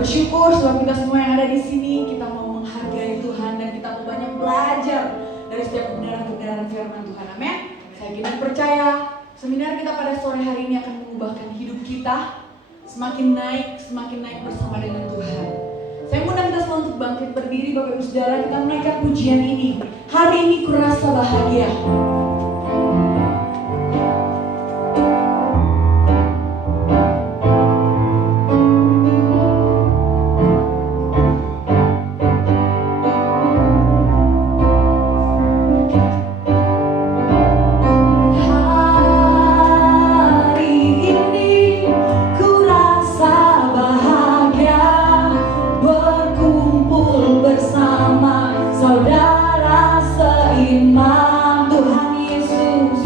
Bersyukur sebab kita semua yang ada di sini, kita mau menghargai Tuhan dan kita mau banyak belajar dari setiap kebenaran-kebenaran firman Tuhan. Amin. Saya kini percaya seminar kita pada sore hari ini akan mengubahkan hidup kita semakin naik bersama dengan Tuhan. Saya mengundang kita semua untuk bangkit berdiri, Bapak Ibu Saudara, kita menaikkan pujian ini. Hari ini kurasa bahagia. Saudara seiman Tuhan Yesus.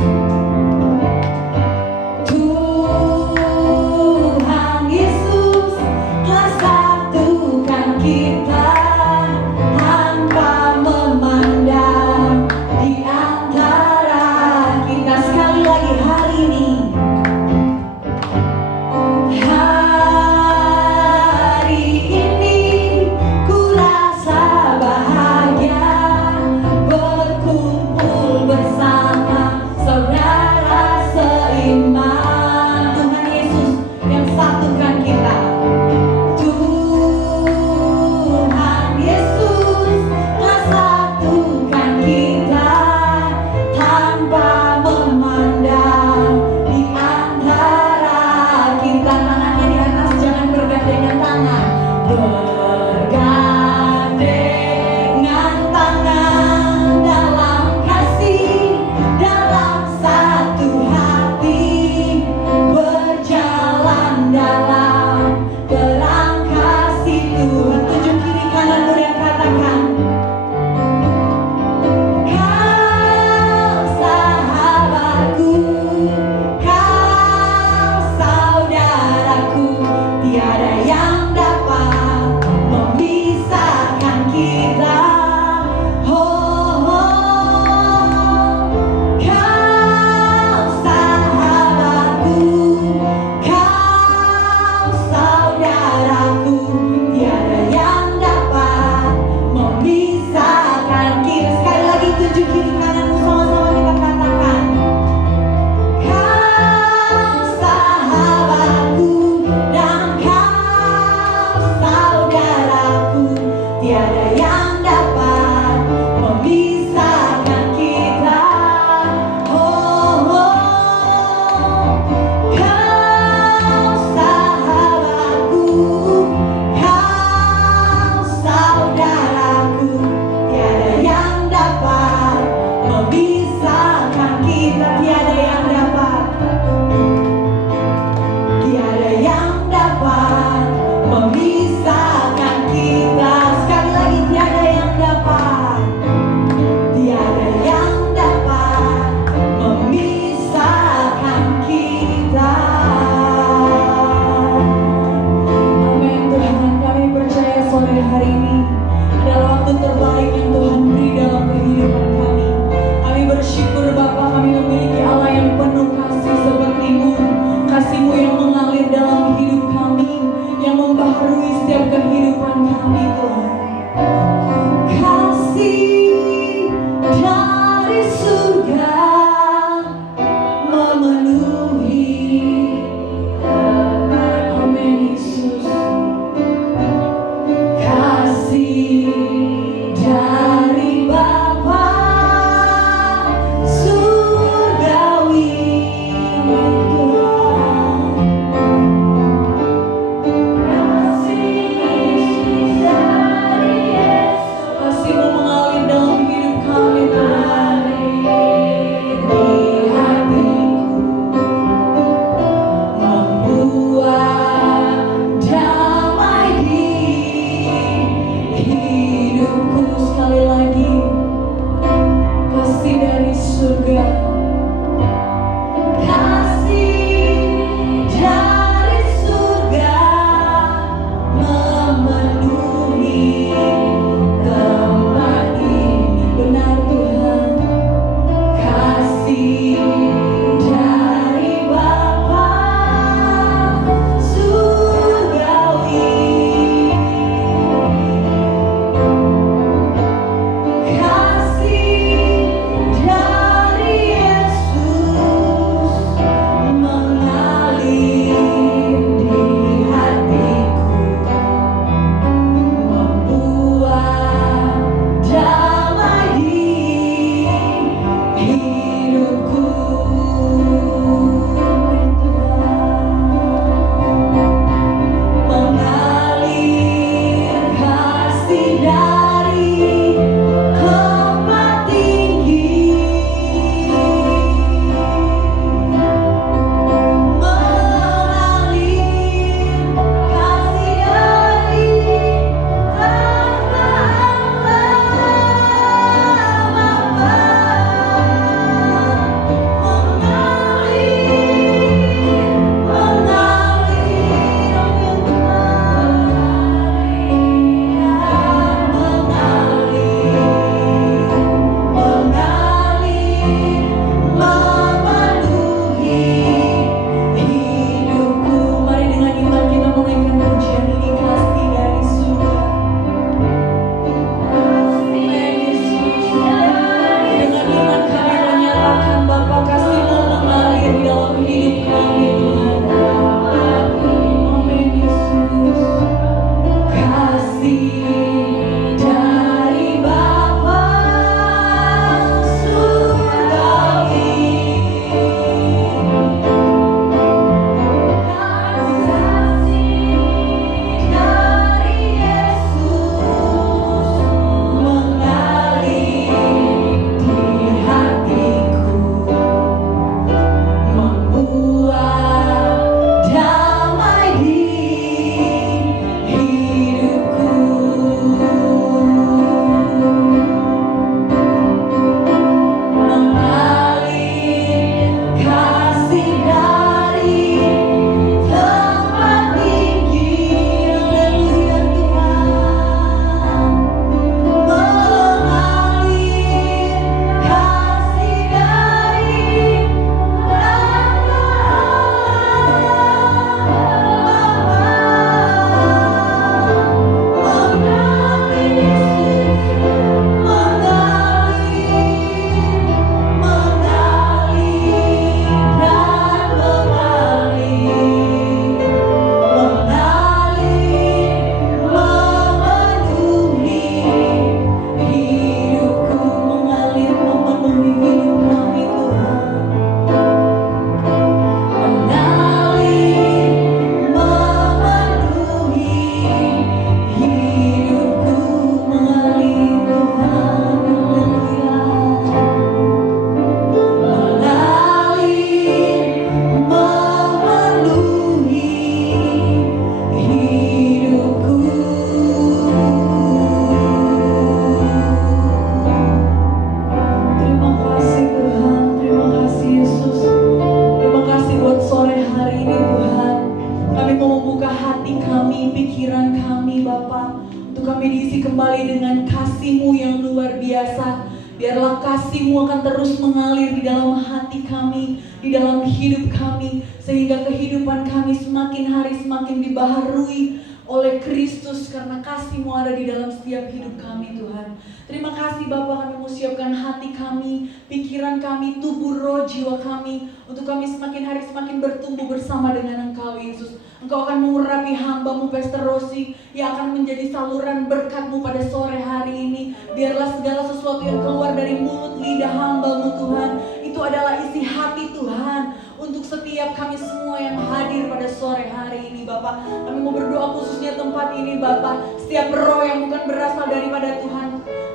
kami, pikiran kami Bapa, untuk kami diisi kembali dengan kasih-Mu yang luar biasa. Biarlah kasih-Mu akan terus mengalir di dalam hati kami, di dalam hidup kami, sehingga kehidupan kami semakin hari semakin dibaharui oleh Kristus, karena kasih-Mu ada di dalam setiap hidup kami Tuhan. Terima kasih Bapa, kami mau siapkan hati kami, pikiran kami, tubuh, roh, jiwa kami, untuk kami semakin hari semakin bertumbuh bersama dengan Engkau Yesus. Engkau akan mengurapi hamba-Mu Pastor Rosi, yang akan menjadi saluran berkat-Mu pada sore hari ini. Biarlah segala sesuatu yang keluar dari mulut lidah hamba-Mu Tuhan, itu adalah isi hati Tuhan untuk setiap kami semua yang hadir pada sore hari ini Bapak. Kami mau berdoa khususnya tempat ini Bapak. Setiap roh yang bukan berasal daripada Tuhan,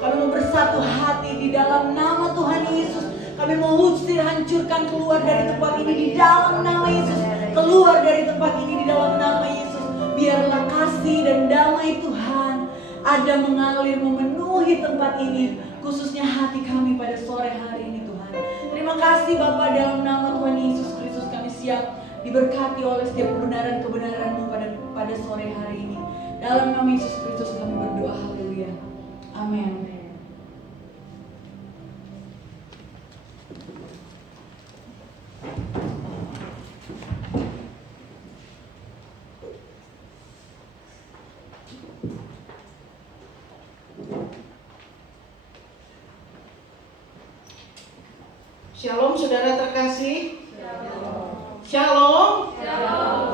kami mau bersatu hati di dalam nama Tuhan Yesus. Kami mau usir, hancurkan, keluar dari tempat ini di dalam nama Yesus. Keluar dari tempat ini di dalam nama Yesus. Biarlah kasih dan damai Tuhan ada mengalir memenuhi tempat ini, khususnya hati kami pada sore hari ini Tuhan. Terima kasih Bapa, dalam nama Tuhan Yesus Kristus kami siap diberkati oleh setiap kebenaran-kebenaran-Mu pada sore hari ini. Dalam nama Yesus Kristus kami berdoa, haleluya. Amin. Shalom saudara terkasih. Shalom.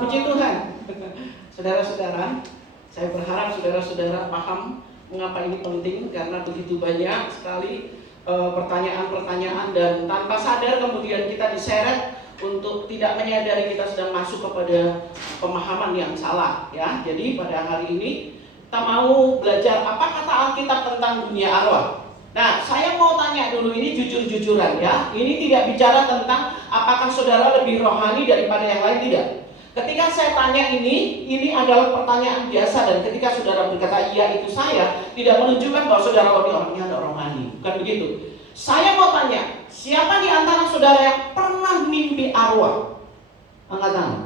Puji Tuhan. Saudara-saudara, saya berharap saudara-saudara paham mengapa ini penting, karena begitu banyak sekali pertanyaan-pertanyaan, dan tanpa sadar kemudian kita diseret untuk tidak menyadari kita sedang masuk kepada pemahaman yang salah ya. Jadi pada hari ini kita mau belajar apa kata Alkitab tentang dunia arwah. Nah, saya mau tanya dulu, ini jujur-jujuran ya. Ini tidak bicara tentang apakah saudara lebih rohani daripada yang lain, tidak. Ketika saya tanya ini adalah pertanyaan biasa, dan ketika saudara berkata iya itu saya, tidak menunjukkan bahwa saudara orangnya ada rohani, bukan begitu. Saya mau tanya, siapa di antara saudara yang pernah mimpi arwah? Angkat tangan.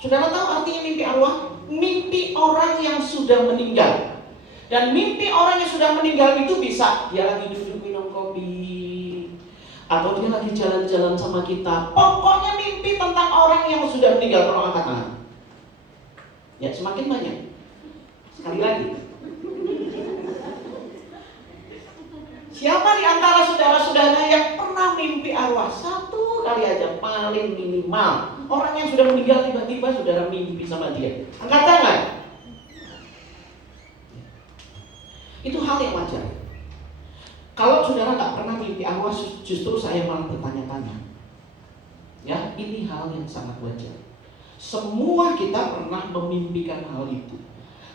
Saudara tahu artinya mimpi arwah? Mimpi orang yang sudah meninggal. Dan mimpi orang yang sudah meninggal itu bisa dia lagi duduk minum kopi, atau dia lagi jalan-jalan sama kita. Pokoknya mimpi tentang orang yang sudah meninggal. Tolong angkat tangan. Ya, semakin banyak. Sekali lagi. Siapa di antara saudara-saudara yang pernah mimpi arwah? Satu kali aja, paling minimal. Orang yang sudah meninggal tiba-tiba saudara mimpi sama dia. Angkat tangan. Itu hal yang wajar. Kalau saudara nggak pernah mimpi arwah, justru saya malah bertanya-tanya. Ya, ini hal yang sangat wajar. Semua kita pernah memimpikan hal itu.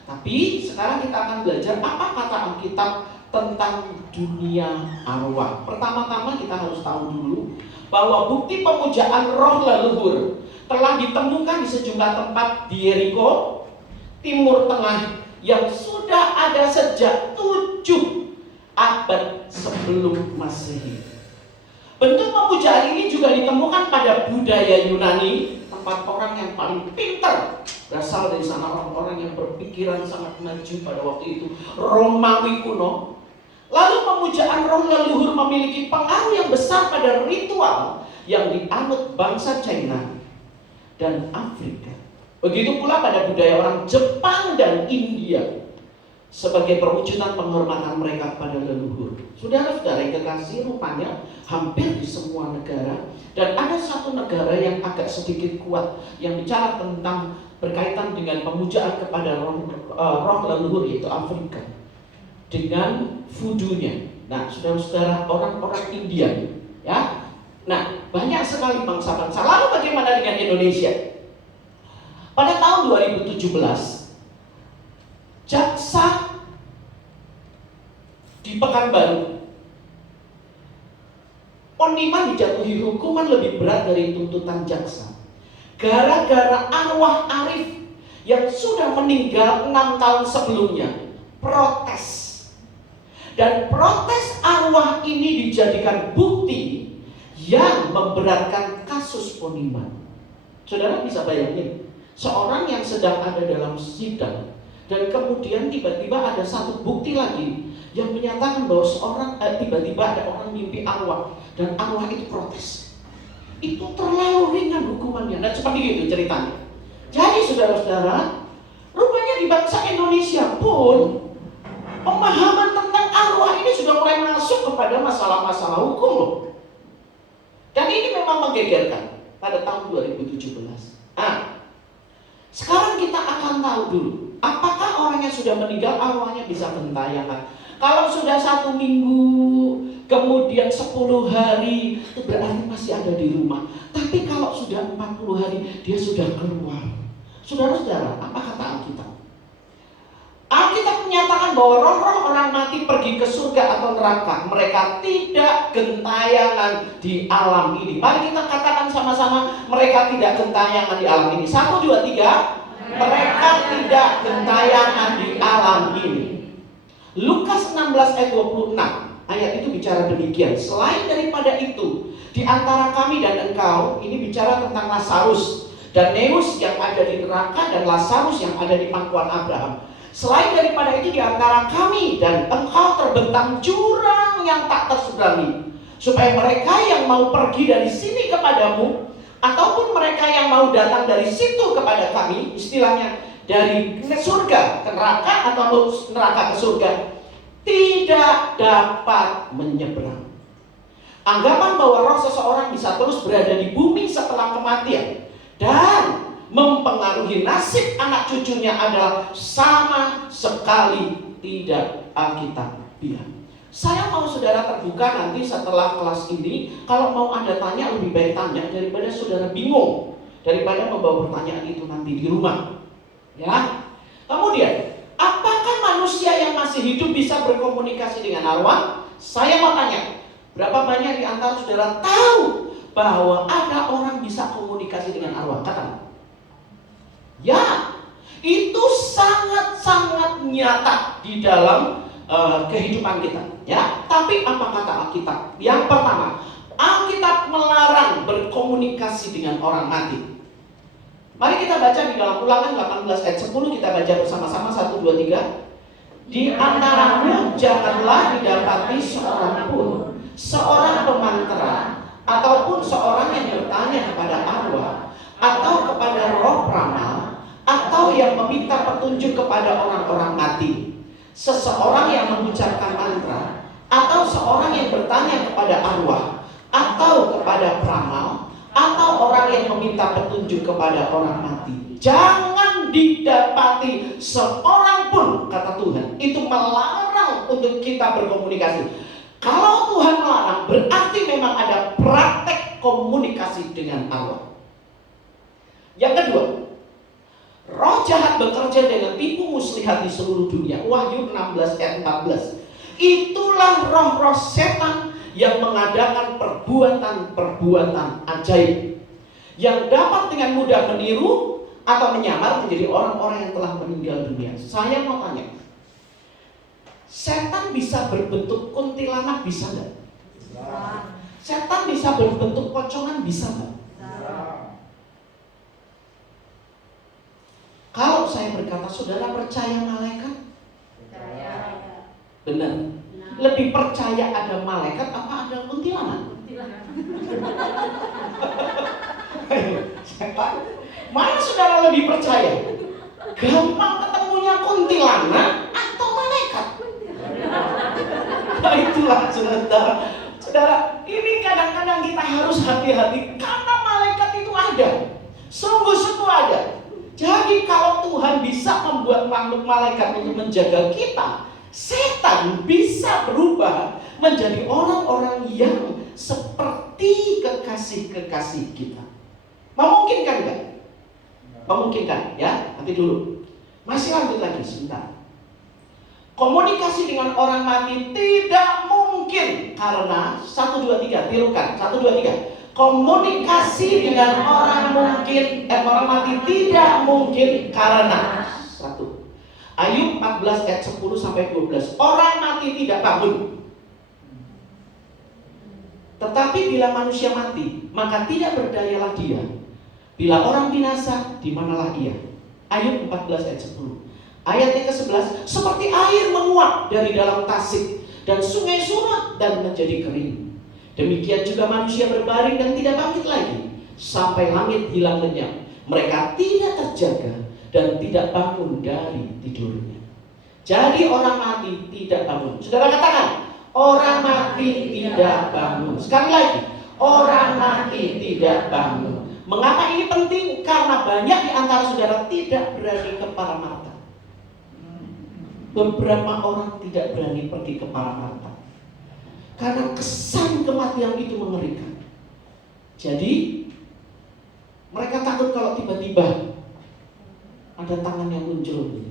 Tapi sekarang kita akan belajar apa kata Alkitab tentang dunia arwah. Pertama-tama kita harus tahu dulu bahwa bukti pemujaan roh leluhur telah ditemukan di sejumlah tempat di Yeriko, Timur Tengah, yang sudah ada sejak 7 abad sebelum Masehi. Bentuk pemujaan ini juga ditemukan pada budaya Yunani, tempat orang yang paling pintar berasal dari sana, orang-orang yang berpikiran sangat maju pada waktu itu, Romawi kuno. Lalu pemujaan roh leluhur memiliki pengaruh yang besar pada ritual yang dianut bangsa China dan Afrika. Begitu pula pada budaya orang Jepang dan India, sebagai perwujudan penghormatan mereka pada leluhur. Saudara-saudara yang kekasih, rupanya hampir di semua negara, dan ada satu negara yang agak sedikit kuat yang bicara tentang berkaitan dengan pemujaan kepada roh leluhur, yaitu Afrika, dengan voodoo-nya. Nah, saudara-saudara, orang-orang India ya. Nah, banyak sekali bangsa-bangsa. Lalu bagaimana dengan Indonesia? Pada tahun 2017, jaksa di Pekanbaru, Poniman dijatuhi hukuman lebih berat dari tuntutan jaksa, gara-gara arwah Arif yang sudah meninggal 6 tahun sebelumnya protes. Dan protes arwah ini dijadikan bukti yang memberatkan kasus Poniman. Saudara bisa bayangin, Seorang yang sedang ada dalam sidang, dan kemudian tiba-tiba ada satu bukti lagi yang menyatakan bahwa tiba-tiba ada orang mimpi arwah, dan arwah itu protes. Itu terlalu ringan hukumannya. Dan seperti itu ceritanya. Jadi saudara-saudara, rupanya di bangsa Indonesia pun pemahaman tentang arwah ini sudah mulai masuk kepada masalah-masalah hukum loh. Dan ini memang menggegerkan pada tahun 2017. Nah, sekarang kita akan tahu dulu, apakah orang yang sudah meninggal arwahnya bisa gentayangan? Kalau sudah 1 minggu, kemudian 10 hari, itu berarti masih ada di rumah. Tapi kalau sudah 40 hari, dia sudah keluar. Saudara-saudara, apa kata Alkitab? Alkitab menyatakan bahwa roh-roh orang mati pergi ke surga atau neraka. Mereka tidak gentayangan di alam ini. Mari kita katakan sama-sama, mereka tidak gentayangan di alam ini. 1, 2, 3. Mereka tidak gentayangan di alam ini. Lukas 16 ayat 26. Ayat itu bicara demikian. Selain daripada itu, di antara kami dan engkau, ini bicara tentang Lazarus dan Neus yang ada di neraka, dan Lazarus yang ada di pangkuan Abraham. Selain daripada itu, di antara kami dan engkau terbentang jurang yang tak terseberangi, supaya mereka yang mau pergi dari sini kepadamu, ataupun mereka yang mau datang dari situ kepada kami, istilahnya dari surga ke neraka atau neraka ke surga, tidak dapat menyeberang. Anggapan bahwa roh seseorang bisa terus berada di bumi setelah kematian dan mempengaruhi nasib anak cucunya adalah sama sekali tidak alkitabiah. Saya mau saudara terbuka nanti setelah kelas ini. Kalau mau Anda tanya, lebih baik tanya daripada saudara bingung, daripada membawa pertanyaan itu nanti di rumah. Ya. Kemudian, apakah manusia yang masih hidup bisa berkomunikasi dengan arwah? Saya mau tanya, berapa banyak di antara saudara tahu bahwa ada orang bisa komunikasi dengan arwah? Katakan. Ya, itu sangat-sangat nyata di dalam kehidupan kita. Ya, tapi apa kata Alkitab? Yang pertama, Alkitab melarang berkomunikasi dengan orang mati. Mari kita baca di dalam Ulangan 18 ayat 10, kita baca bersama-sama 1, 2, 3. Di antaramu janganlah didapati seorang pun, seorang pemantera, ataupun seorang yang bertanya kepada arwah, atau kepada roh peramal, atau yang meminta petunjuk kepada orang-orang mati, seseorang yang mengucapkan mantra, atau seorang yang bertanya kepada arwah, atau kepada peramal, atau orang yang meminta petunjuk kepada orang mati. Jangan didapati seorang pun, kata Tuhan. Itu melarang untuk kita berkomunikasi. Kalau Tuhan melarang, berarti memang ada praktek komunikasi dengan arwah. Yang kedua, roh jahat bekerja dengan tipu muslihat di seluruh dunia. Wahyu 16 ayat 14. Itulah roh-roh setan yang mengadakan perbuatan-perbuatan ajaib, yang dapat dengan mudah meniru atau menyamar menjadi orang-orang yang telah meninggal dunia. Saya mau tanya, setan bisa berbentuk kuntilanak, bisa nggak? Setan bisa berbentuk pocongan, bisa nggak? Kalau saya berkata, saudara percaya malaikat? Percaya. Benar. Lebih percaya ada malaikat apa ada kuntilanak? Mana saudara lebih percaya? Gampang ketemunya kuntilanak atau malaikat? Nah itulah saudara. Saudara, ini kadang-kadang kita harus hati-hati karena malaikat itu ada. Sungguh-sungguh ada. Jadi kalau Tuhan bisa membuat makhluk malaikat untuk menjaga kita, setan bisa berubah menjadi orang-orang yang seperti kekasih-kekasih kita. Memungkinkan enggak? Memungkinkan, ya. Nanti dulu. Masih lanjut lagi sebentar. Komunikasi dengan orang mati tidak mungkin karena 1, 2, 3, tirukan. 1, 2, 3. Komunikasi dengan orang mati tidak mungkin karena 1. Ayub 14 ayat 10 sampai 12. Orang mati tidak bangun. Tetapi bila manusia mati, maka tidak berdayalah dia. Bila orang binasa, di manalah ia? Ayub 14 ayat 10. Ayat yang ke-11, seperti air menguap dari dalam tasik dan sungai surut dan menjadi kering. Demikian juga manusia berbaring dan tidak bangkit lagi sampai langit hilang lenyap. Mereka tidak terjaga dan tidak bangun dari tidurnya. Jadi orang mati tidak bangun. Saudara katakan, orang mati tidak bangun. Sekali lagi, orang mati tidak bangun. Mengapa ini penting? Karena banyak di antara saudara tidak berani ke Paramarta. Beberapa orang tidak berani pergi ke Paramarta karena kesan kematian itu mengerikan. Jadi mereka takut kalau tiba-tiba ada tangan yang muncul.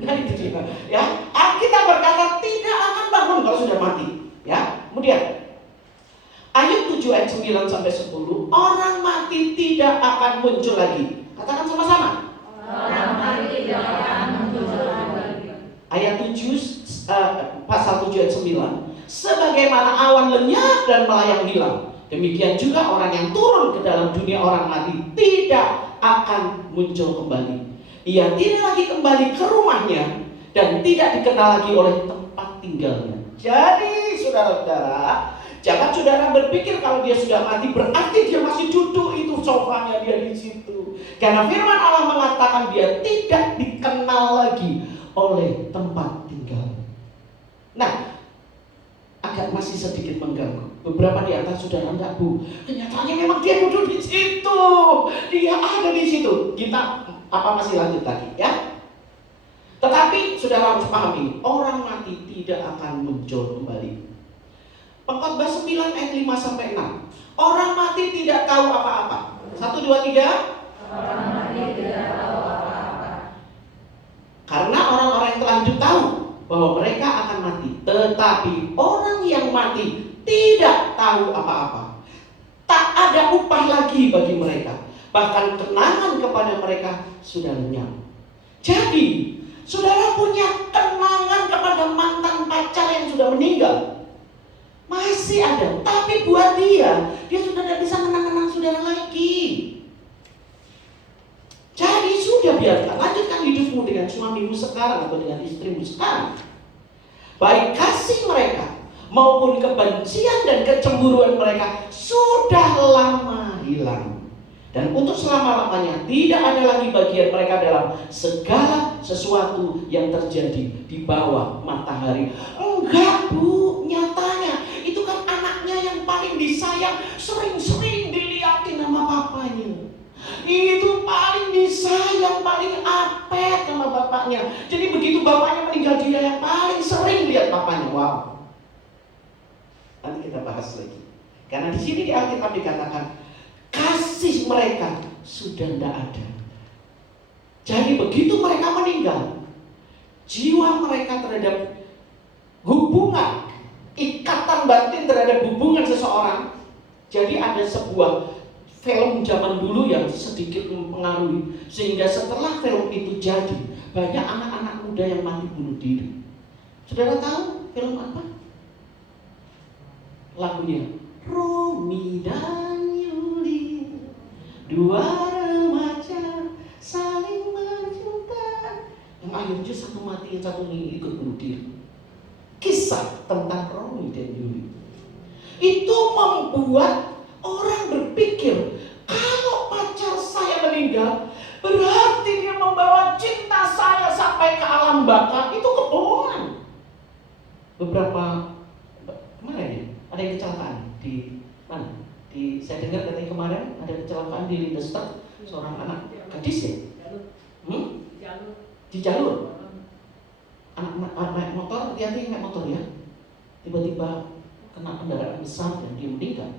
Nah, itu dia. Ya, Alkitab berkata tidak akan bangun kalau sudah mati. Ya, kemudian Ayub 7 ayat 9 sampai 10, orang mati tidak akan muncul lagi. Katakan sama-sama. Orang mati tidak akan muncul lagi. Ayat 7 pasal 7 ayat 9. Sebagaimana awan lenyap dan melayang hilang, demikian juga orang yang turun ke dalam dunia orang mati tidak akan muncul kembali. Ia tidak lagi kembali ke rumahnya dan tidak dikenal lagi oleh tempat tinggalnya. Jadi saudara-saudara, jangan saudara berpikir kalau dia sudah mati berarti dia masih duduk itu sofanya dia di situ. Karena firman Allah mengatakan dia tidak dikenal lagi oleh tempat tinggal. Nah, agak masih sedikit mengganggu. Beberapa di antara saudara enggak, Bu. Kenyataannya memang dia duduk di situ. Dia ada di situ. Kita masih lanjut lagi ya. Tetapi saudara harus paham ini, orang mati tidak akan muncul kembali. Pengkhotbah 9 ayat 5 sampai 6. Orang mati tidak tahu apa-apa. 1 2 3. Orang mati tidak tahu apa-apa. Karena orang-orang yang telanjut tahu bahwa mereka akan mati, tetapi orang yang mati tidak tahu apa-apa. Tak ada upah lagi bagi mereka, bahkan kenangan kepada mereka sudah lenyap. Jadi, saudara punya kenangan kepada mantan pacar yang sudah meninggal, masih ada, tapi buat dia sudah tidak bisa menang-menang saudara lagi. Jadi sudah biarkan, lanjutkan hidupmu dengan suamimu sekarang atau dengan istrimu sekarang. Baik kasih mereka maupun kebencian dan kecemburuan mereka sudah lama hilang. Dan untuk selama-lamanya tidak ada lagi bagian mereka dalam segala sesuatu yang terjadi di bawah matahari. Enggak, Bu, nyatanya itu kan anaknya yang paling disayang, sering-sering dilihatin sama papanya. Itu paling disayang, paling apet sama bapaknya. Jadi begitu bapaknya meninggal, dia yang paling sering lihat papanya. Wow. Nanti kita bahas lagi. Karena di sini di Alkitab dikatakan kasih mereka sudah tidak ada. Jadi begitu mereka meninggal, jiwa mereka terhadap hubungan, ikatan batin terhadap hubungan seseorang. Jadi ada sebuah film zaman dulu yang sedikit mempengaruhi, sehingga setelah film itu jadi, banyak anak-anak muda yang mati bunuh diri. Saudara tahu film apa? Lagunya Romi dan Yuli, dua remaja saling mencinta, yang akhirnya satu mati, yang satu ikut bunuh diri. Kisah tentang Romi dan Yuli itu membuat orang berpikir kalau pacar saya meninggal berarti dia membawa cinta saya sampai ke alam baka. Itu kebohongan. Beberapa kemarin ya, ada yang kecelakaan di mana? Saya dengar katanya kemarin ada kecelakaan di Lindestak, seorang anak gadis ya, di jalur. Anak naik motor, hati-hati naik motor ya. Tiba-tiba kena kendaraan besar dan dia meninggal.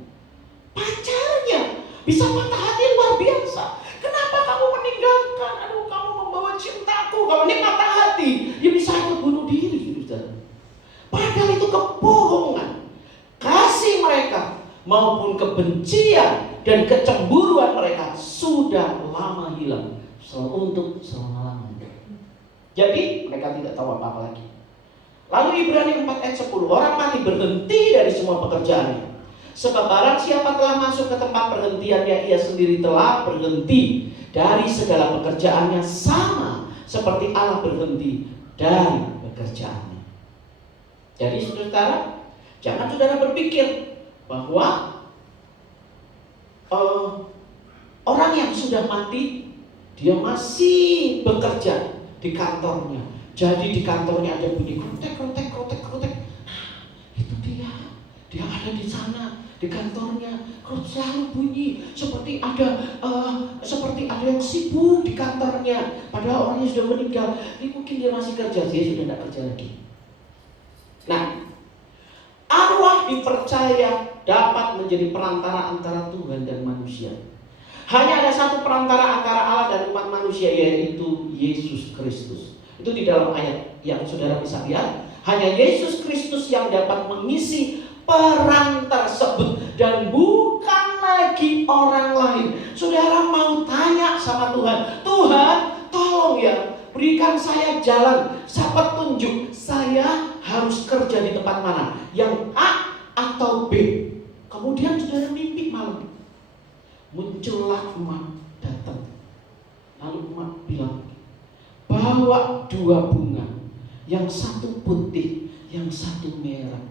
Pacarnya bisa patah hati luar biasa. Kenapa kamu meninggalkan? Aduh, kamu membawa cintaku. Kalau ini patah hati, dia bisa ikut bunuh diri, saudara. Padahal itu kebohongan. Kasih mereka maupun kebencian dan kecemburuan mereka sudah lama hilang untuk selama-lamanya. Jadi mereka tidak tahu apa-apa lagi. Lalu Ibrani 4 ayat 10, orang mati berhenti dari semua pekerjaannya. Sebab barang siapa telah masuk ke tempat perhentiannya, ia sendiri telah berhenti dari segala pekerjaannya, sama seperti Allah berhenti dari pekerjaannya. Jadi saudara, jangan saudara berpikir bahwa orang yang sudah mati, dia masih bekerja di kantornya. Jadi di kantornya ada bunyi krotek. Itu dia ada di sana di kantornya, selalu bunyi seperti ada yang sibuk di kantornya. Padahal orangnya sudah meninggal. Ini mungkin dia masih kerja, dia sudah tidak kerja lagi. Nah, arwah dipercaya dapat menjadi perantara antara Tuhan dan manusia. Hanya ada satu perantara antara Allah dan umat manusia, yaitu Yesus Kristus. Itu di dalam ayat yang saudara bisa lihat. Hanya Yesus Kristus yang dapat mengisi peran tersebut dan bukan lagi orang lain. Saudara mau tanya sama Tuhan, Tuhan tolong ya, berikan saya jalan, saya petunjuk, saya harus kerja di tempat mana, yang A atau B. Kemudian saudara mimpi malam, muncullah emak datang. Lalu emak bilang, bawa 2 bunga, yang satu putih, yang satu merah.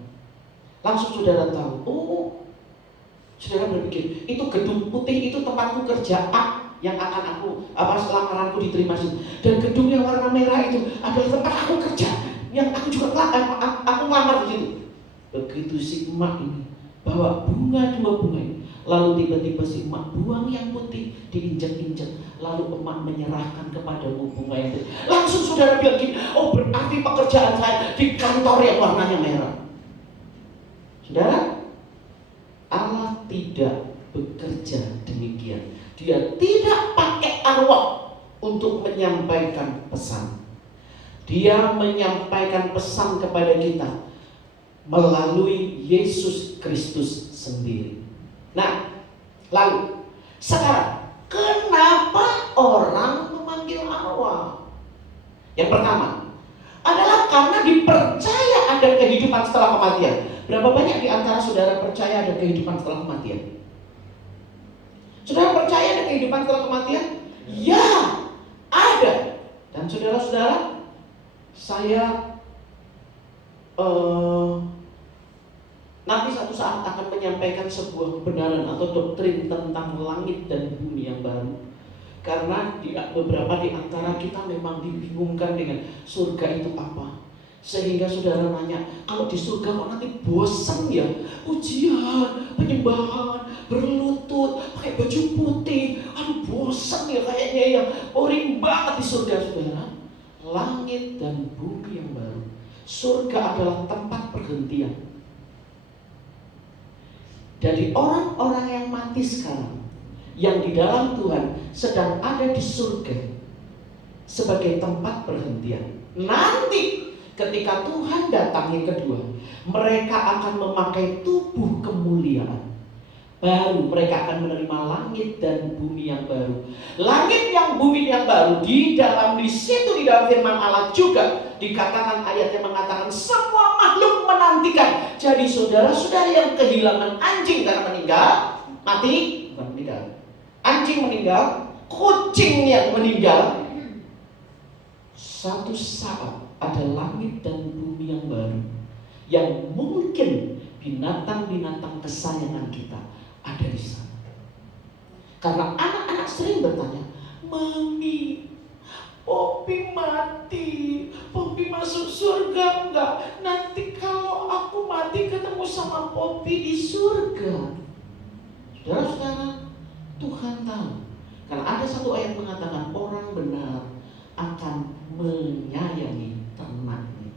Langsung saudara tahu, saudara berpikir, itu gedung putih itu tempatku kerja A, yang akan lamaranku diterima situ. Dan gedung yang warna merah itu adalah tempat aku kerja, yang aku juga aku ngelamar di situ. Begitu si emak ini bawa 2 bunga ini, lalu tiba-tiba si emak buang yang putih, diinjak-injak, lalu emak menyerahkan kepadamu bunga yang putih. Langsung saudara bilang gini, berarti pekerjaan saya di kantor yang warnanya merah. Saudara, Allah tidak bekerja demikian. Dia tidak pakai arwah untuk menyampaikan pesan. Dia menyampaikan pesan kepada kita melalui Yesus Kristus sendiri. Nah, lalu sekarang kenapa orang memanggil arwah? Yang pertama adalah karena dipercaya ada kehidupan setelah kematian. Berapa banyak di antara saudara percaya ada kehidupan setelah kematian? Saudara percaya ada kehidupan setelah kematian? Ya, ada. Dan saudara-saudara, saya nanti satu saat akan menyampaikan sebuah kebenaran atau doktrin tentang langit dan bumi yang baru. Karena beberapa di antara kita memang dibingungkan dengan surga itu apa. Sehingga saudara nanya, kalau di surga kok nanti bosan ya? Ujian, penyembahan, berlutut, pakai baju putih. Aduh bosan ya kayaknya ya. Boring banget di surga saudara. Langit dan bumi yang baru. Surga adalah tempat perhentian. Dari orang-orang yang mati sekarang, yang di dalam Tuhan sedang ada di surga sebagai tempat perhentian. Nanti ketika Tuhan datang yang kedua, mereka akan memakai tubuh kemuliaan baru. Mereka akan menerima langit dan bumi yang baru. Langit yang bumi yang baru di situ di dalam firman Allah juga dikatakan, ayatnya mengatakan semua makhluk menantikan. Jadi saudara-saudara yang kehilangan anjing karena meninggal, mati, bukan meninggal, anjing meninggal, kucing yang meninggal, satu saat ada langit dan bumi yang baru, yang mungkin binatang-binatang kesayangan kita ada di sana. Karena anak-anak sering bertanya, Mami, Poppy mati, Poppy masuk surga enggak? Nanti kalau aku mati ketemu sama Poppy di surga. Saudara-saudara, Tuhan tahu. Karena ada satu ayat mengatakan orang benar akan menyayangi ternaknya.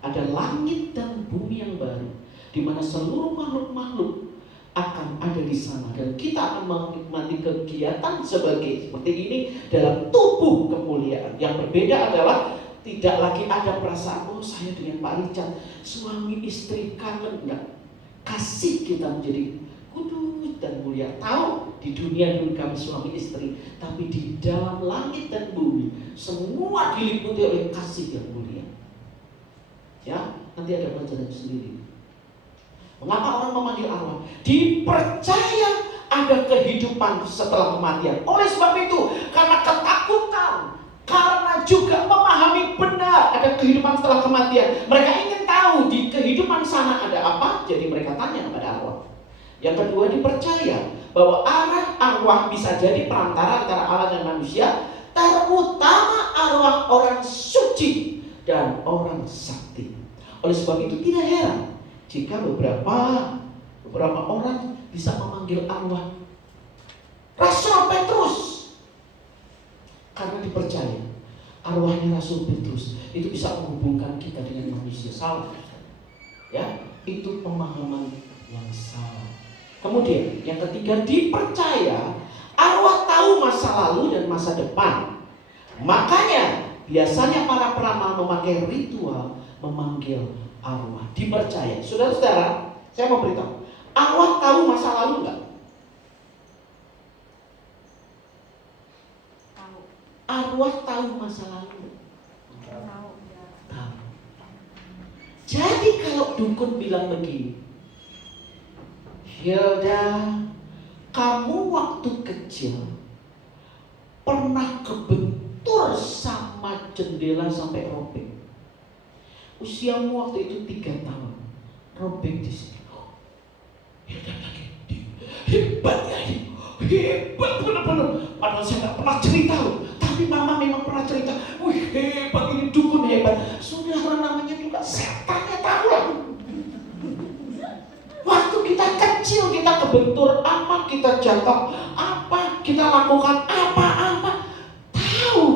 Ada langit dan bumi yang baru, di mana seluruh makhluk-makhluk akan ada di sana, dan kita akan menikmati kegiatan seperti ini dalam tubuh kemuliaan. Yang berbeda adalah tidak lagi ada perasaan, saya dengan Pak Richard suami istri kangen. Enggak, kasih kita menjadi kudus dan mulia. Tahu di dunia dulu kami suami istri, tapi di dalam langit dan bumi semua diliputi oleh kasih yang mulia. Ya, nanti ada pelajaran sendiri. Mengapa orang memanggil arwah? Dipercaya ada kehidupan setelah kematian. Oleh sebab itu, karena ketakutan, karena juga memahami benar ada kehidupan setelah kematian, mereka ingin tahu di kehidupan sana ada apa, jadi mereka tanya kepada arwah. Yang kedua, dipercaya bahwa arwah bisa jadi perantara antara Allah dan manusia, terutama arwah orang suci dan orang sakti. Oleh sebab itu tidak heran jika beberapa orang bisa memanggil arwah Rasul Petrus, karena dipercaya arwahnya Rasul Petrus itu bisa menghubungkan kita dengan manusia. Salah, ya, itu pemahaman yang salah. Kemudian yang ketiga, dipercaya arwah tahu masa lalu dan masa depan. Makanya biasanya para peramal memakai ritual memanggil arwah. Dipercaya. Saudara-saudara, saya mau beritahu, arwah tahu masa lalu enggak? Tahu. Arwah tahu masa lalu? Tahu. Tahu. Jadi kalau dukun bilang begini, Hilda, kamu waktu kecil pernah kebentur sama jendela sampai robek. Usiamu waktu itu 3 tahun, robek di sini. Hilda lagi hebat ya, hebat benar-benar. Padahal saya nggak pernah cerita loh, tapi mama memang pernah cerita. Wih, hebat, ini dukun hebat. Saudara, namanya juga setannya, tahu lah. Waktu kita kecil kita kebentur apa, kita jatuh apa, kita lakukan apa-apa, tahu.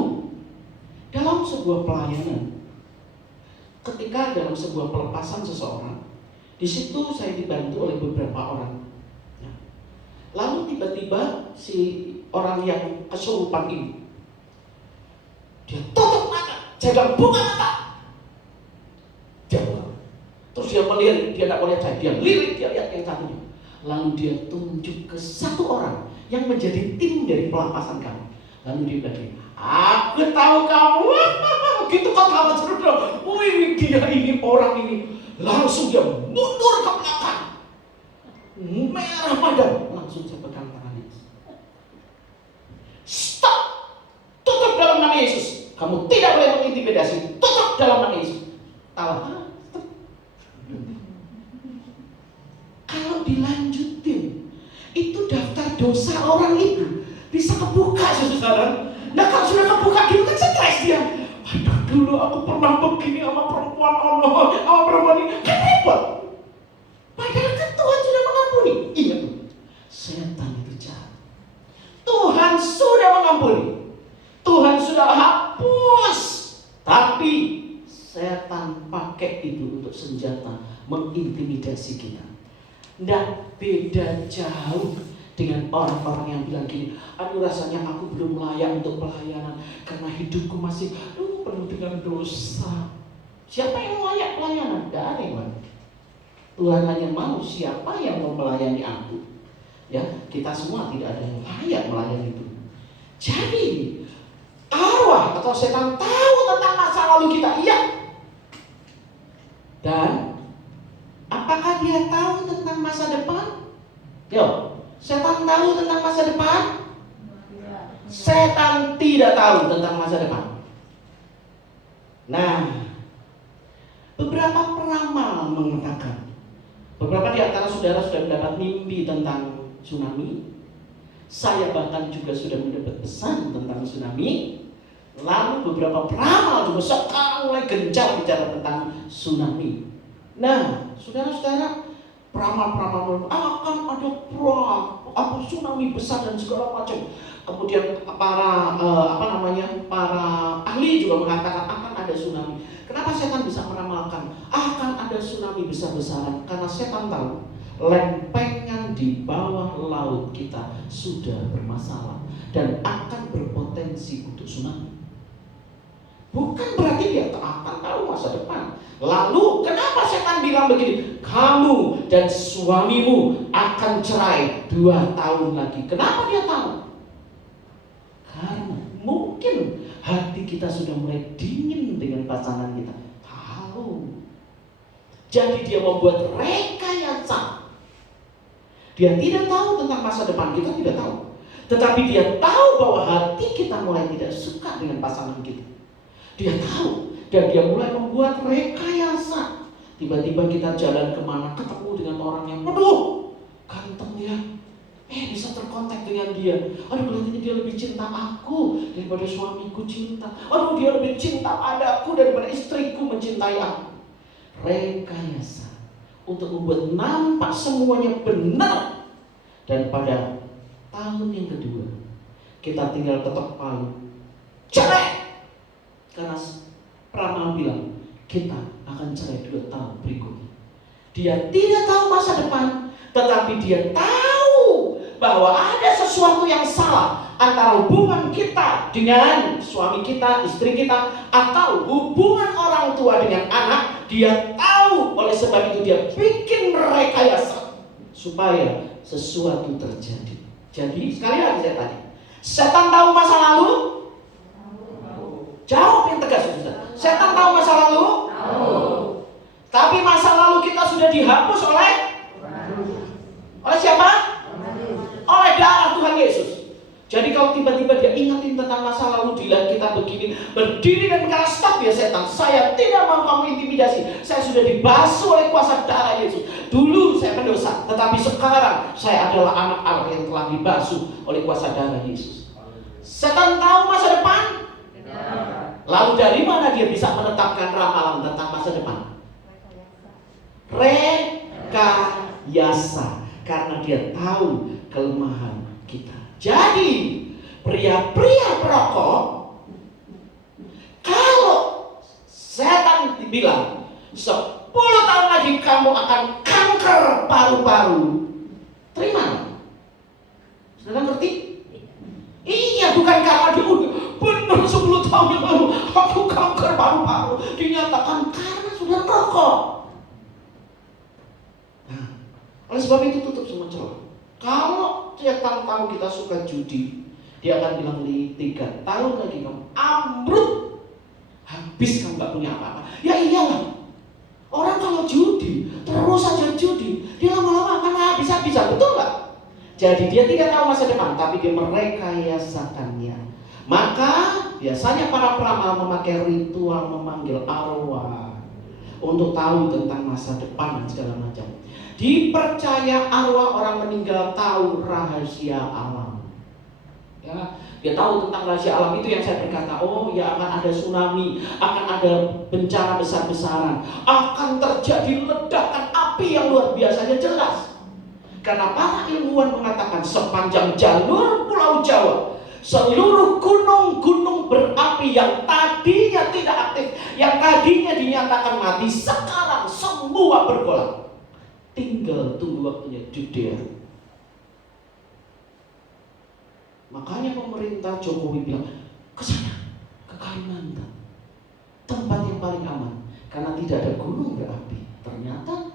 Dalam sebuah pelayanan, ketika dalam sebuah pelepasan seseorang, di situ saya dibantu oleh beberapa orang. Nah, lalu tiba-tiba si orang yang kesurupan ini, dia tutup mata, jaga buka mata, dia buka. Terus dia melirik, dia tidak melihat saya, dia lirik, dia lihat yang satunya. Lalu dia tunjuk ke satu orang yang menjadi tim dari pelepasan kami. Lalu dia bilang, aku tahu kamu. Gitu kan kamu cerita. Wih, dia ini, orang ini. Langsung dia mundur ke belakang, merah padam. Langsung saya pegang tangannya. Stop, tutup dalam nama Yesus. Kamu tidak boleh mengintimidasi. Tutup dalam nama Yesus. Tahu? Kalau dilanjutin, itu daftar dosa orang itu bisa kebuka, saudara. Nah, kalau sudah kebuka gitu kan stres dia. Waduh, dulu aku pernah begini sama perempuan sama perempuan ini, kan repot. Padahal kan Tuhan sudah mengampuni. Ingat tuh, setan itu jahat. Tuhan sudah mengampuni, Tuhan sudah hapus, tapi setan pakai itu untuk senjata mengintimidasi kita. Nggak beda jauh dengan orang-orang yang bilang gini, aduh rasanya aku belum layak untuk pelayanan karena hidupku masih penuh dengan dosa. Siapa yang layak pelayanan? Nggak ada yang layak. Tuhan hanya mau siapa yang mau melayani aku. Ya, kita semua tidak ada yang layak melayani itu. Jadi arwah atau setan tahu tentang masa lalu kita, iya. Dan apakah dia tahu tentang masa depan? Yo, setan tahu tentang masa depan? Setan tidak tahu tentang masa depan. Nah, beberapa peramal mengatakan, beberapa di antara saudara sudah mendapat mimpi tentang tsunami. Saya bahkan juga sudah mendapat pesan tentang tsunami. Lalu beberapa peramal juga sekarang mulai gencar bicara tentang tsunami. Nah, saudara-saudara, peramal-peramal akan ada tsunami besar dan segala macam. Kemudian para para ahli juga mengatakan akan ada tsunami. Kenapa setan bisa meramalkan akan ada tsunami besar-besaran? Karena setan tahu lempengan di bawah laut kita sudah bermasalah dan akan berpotensi untuk tsunami. Bukan berarti dia akan tahu masa depan. Lalu kenapa setan bilang begini? Kamu dan suamimu akan cerai 2 tahun lagi. Kenapa dia tahu? Karena mungkin hati kita sudah mulai dingin dengan pasangan kita. Tahu. Jadi dia membuat rekayasa. Dia tidak tahu tentang masa depan, kita tidak tahu. Tetapi dia tahu bahwa hati kita mulai tidak suka dengan pasangan kita. Dia tahu, dan dia mulai membuat rekayasa. Tiba-tiba kita jalan kemana, ketemu dengan orang yang aduh, ganteng ya, bisa terkontak dengan dia. Aduh, kelihatannya dia lebih cinta aku daripada suamiku cinta. Aduh, dia lebih cinta padaku daripada istriku mencintai aku. Rekayasa untuk membuat nampak semuanya benar. Dan pada tahun yang kedua kita tinggal ketok palu, cerai. Karena peramal bilang kita akan cerai 2 tahun berikutnya. Dia tidak tahu masa depan, tetapi dia tahu bahwa ada sesuatu yang salah antara hubungan kita dengan suami kita, istri kita, atau hubungan orang tua dengan anak. Dia tahu, oleh sebab itu dia bikin rekayasa supaya sesuatu terjadi. Jadi sekali lagi saya tanya, setan tahu masa lalu? Jawab yang tegas, Ustaz. Setan tahu masa lalu? Tapi masa lalu kita sudah dihapus oleh siapa? Oleh darah Tuhan Yesus. Jadi kalau tiba-tiba dia ingatin tentang masa lalu, kita begini, berdiri dan berkata, stop ya setan, saya tidak mau kamu intimidasi. Saya sudah dibasuh oleh kuasa darah Yesus. Dulu saya pendosa, tetapi sekarang saya adalah anak Allah yang telah dibasuh oleh kuasa darah Yesus. Setan tahu masa depan? Lalu dari mana dia bisa menetapkan ramalan tentang masa depan? Rekayasa. Karena dia tahu kelemahan kita. Jadi pria-pria perokok, kalau setan dibilang 10 tahun lagi kamu akan kanker paru-paru, terima? Saudara ngerti? Iya, bukan karena dia benar 10 tahun yang lalu aku kanker paru-paru, dinyatakan karena sudah merokok. Nah, oleh sebab itu tutup semua celah. Kalau setan tahu kita suka judi, dia akan bilang 3 tahun lagi kamu ambruk, habis kamu gak punya apa-apa. Ya iyalah, orang kalau judi terus saja judi, dia lama-lama akan habis-habisan, betul gak? Jadi dia tidak tahu masa depan, tapi dia merekayasakannya. Maka biasanya para peramal memakai ritual memanggil arwah untuk tahu tentang masa depan dan segala macam. Dipercaya arwah orang meninggal tahu rahasia alam. Ya, dia tahu tentang rahasia alam itu yang saya berkata. Oh ya, akan ada tsunami, akan ada bencana besar-besaran, akan terjadi ledakan api yang luar biasanya jelas. Karena para ilmuwan mengatakan sepanjang jalur Pulau Jawa, seluruh gunung-gunung berapi yang tadinya tidak aktif, yang tadinya dinyatakan mati, sekarang semua bergolak. Tinggal tunggu waktunya Judea. Makanya pemerintah Jokowi bilang ke sana, ke Kalimantan, tempat yang paling aman, karena tidak ada gunung berapi. Ternyata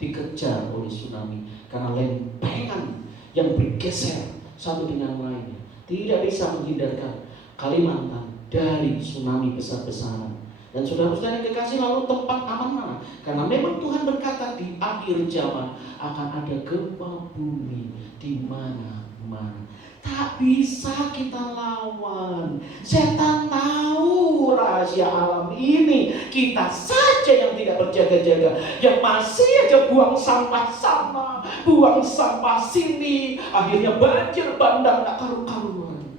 dikejar oleh tsunami karena lempengan yang bergeser satu dengan lainnya. Tidak bisa menghindarkan Kalimantan dari tsunami besar-besaran. Dan saudara-saudara yang kekasih, lalu tempat aman mana? Karena memang Tuhan berkata di akhir zaman akan ada gempa bumi di mana-mana. Tak bisa kita lawan. Setan tahu rahasia alam ini. Kita saja yang tidak berjaga-jaga, yang masih aja buang sampah sana, buang sampah sini. Akhirnya banjir bandang tak karu-karuan.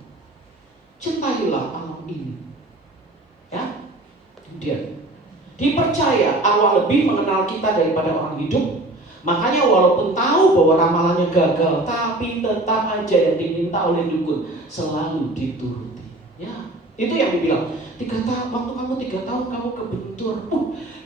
Cintailah alam ini. Ya. Kemudian dipercaya Allah lebih mengenal kita daripada orang hidup. Makanya walaupun tahu bahwa ramalannya gagal, tapi tetap aja yang diminta oleh dukun selalu dituruti. Ya, itu yang dibilang 3 tahun, waktu kamu 3 tahun kamu kebentur.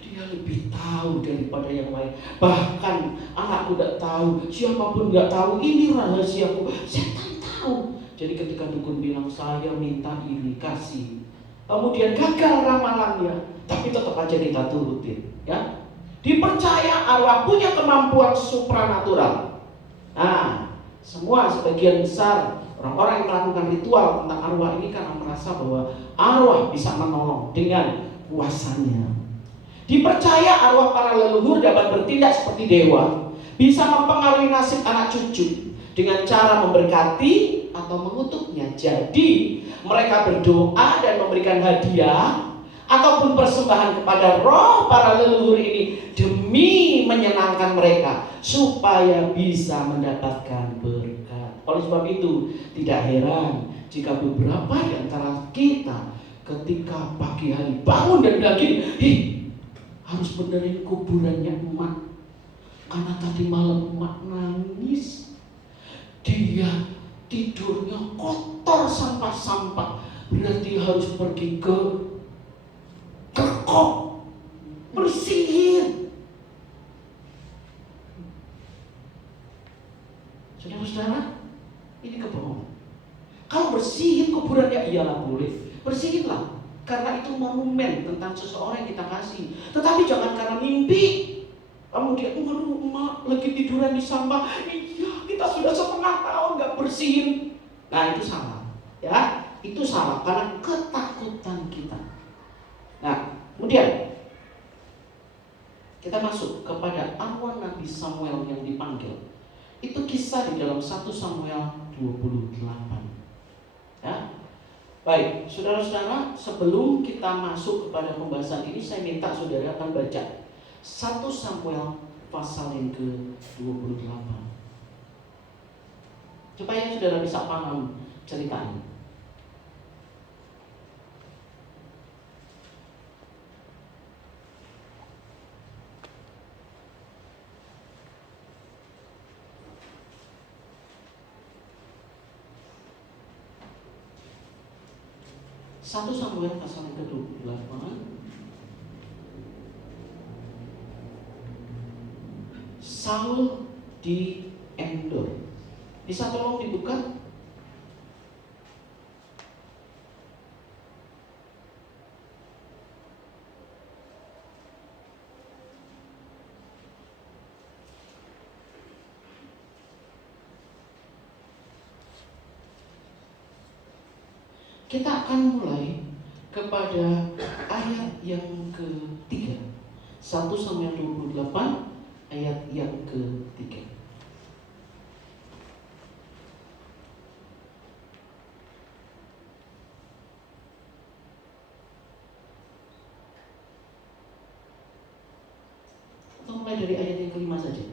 Dia lebih tahu daripada yang lain. Bahkan anakku tidak tahu, siapapun nggak tahu, ini rahasiaku. Setan tahu. Jadi ketika dukun bilang saya minta ini kasih, kemudian gagal ramalannya, tapi tetap aja kita turutin, ya. Dipercaya arwah punya kemampuan supranatural. Nah, semua sebagian besar orang-orang yang melakukan ritual tentang arwah ini karena merasa bahwa arwah bisa menolong dengan kuasanya. Dipercaya arwah para leluhur dapat bertindak seperti dewa, bisa mempengaruhi nasib anak cucu dengan cara memberkati atau mengutuknya. Jadi mereka berdoa dan memberikan hadiah ataupun persembahan kepada roh para leluhur ini demi menyenangkan mereka supaya bisa mendapatkan berkat. Oleh sebab itu tidak heran jika beberapa di antara kita ketika pagi hari bangun dan bilang gini, harus benerin kuburannya emak karena tadi malam emak nangis, dia tidurnya kotor sampah-sampah, berarti harus pergi ke kerkop bersihin. Saudara-saudara, ini kebohongan. Kalau bersihin kuburannya iyalah boleh, bersihinlah, karena itu monumen tentang seseorang yang kita kasih. Tetapi jangan karena mimpi kemudian, waduh emak lagi tiduran di sampah, iya kita sudah setengah tahun gak bersihin. Nah itu salah, ya itu salah karena ketakutan kita. Nah kemudian kita masuk kepada arwah Nabi Samuel yang dipanggil. Itu kisah di dalam 1 Samuel 28. Ya. Baik, saudara-saudara, sebelum kita masuk kepada pembahasan ini, saya minta saudara akan baca 1 Samuel pasal yang ke-28 supaya saudara bisa paham ceritanya. Satu Samuel pasal yang ke-28. Saul di Endor. Bisa tolong dibuka? Kita akan mulai kepada ayat yang ketiga. 1 Samuel 28 ayat yang ketiga. Kita mulai dari ayat yang kelima saja.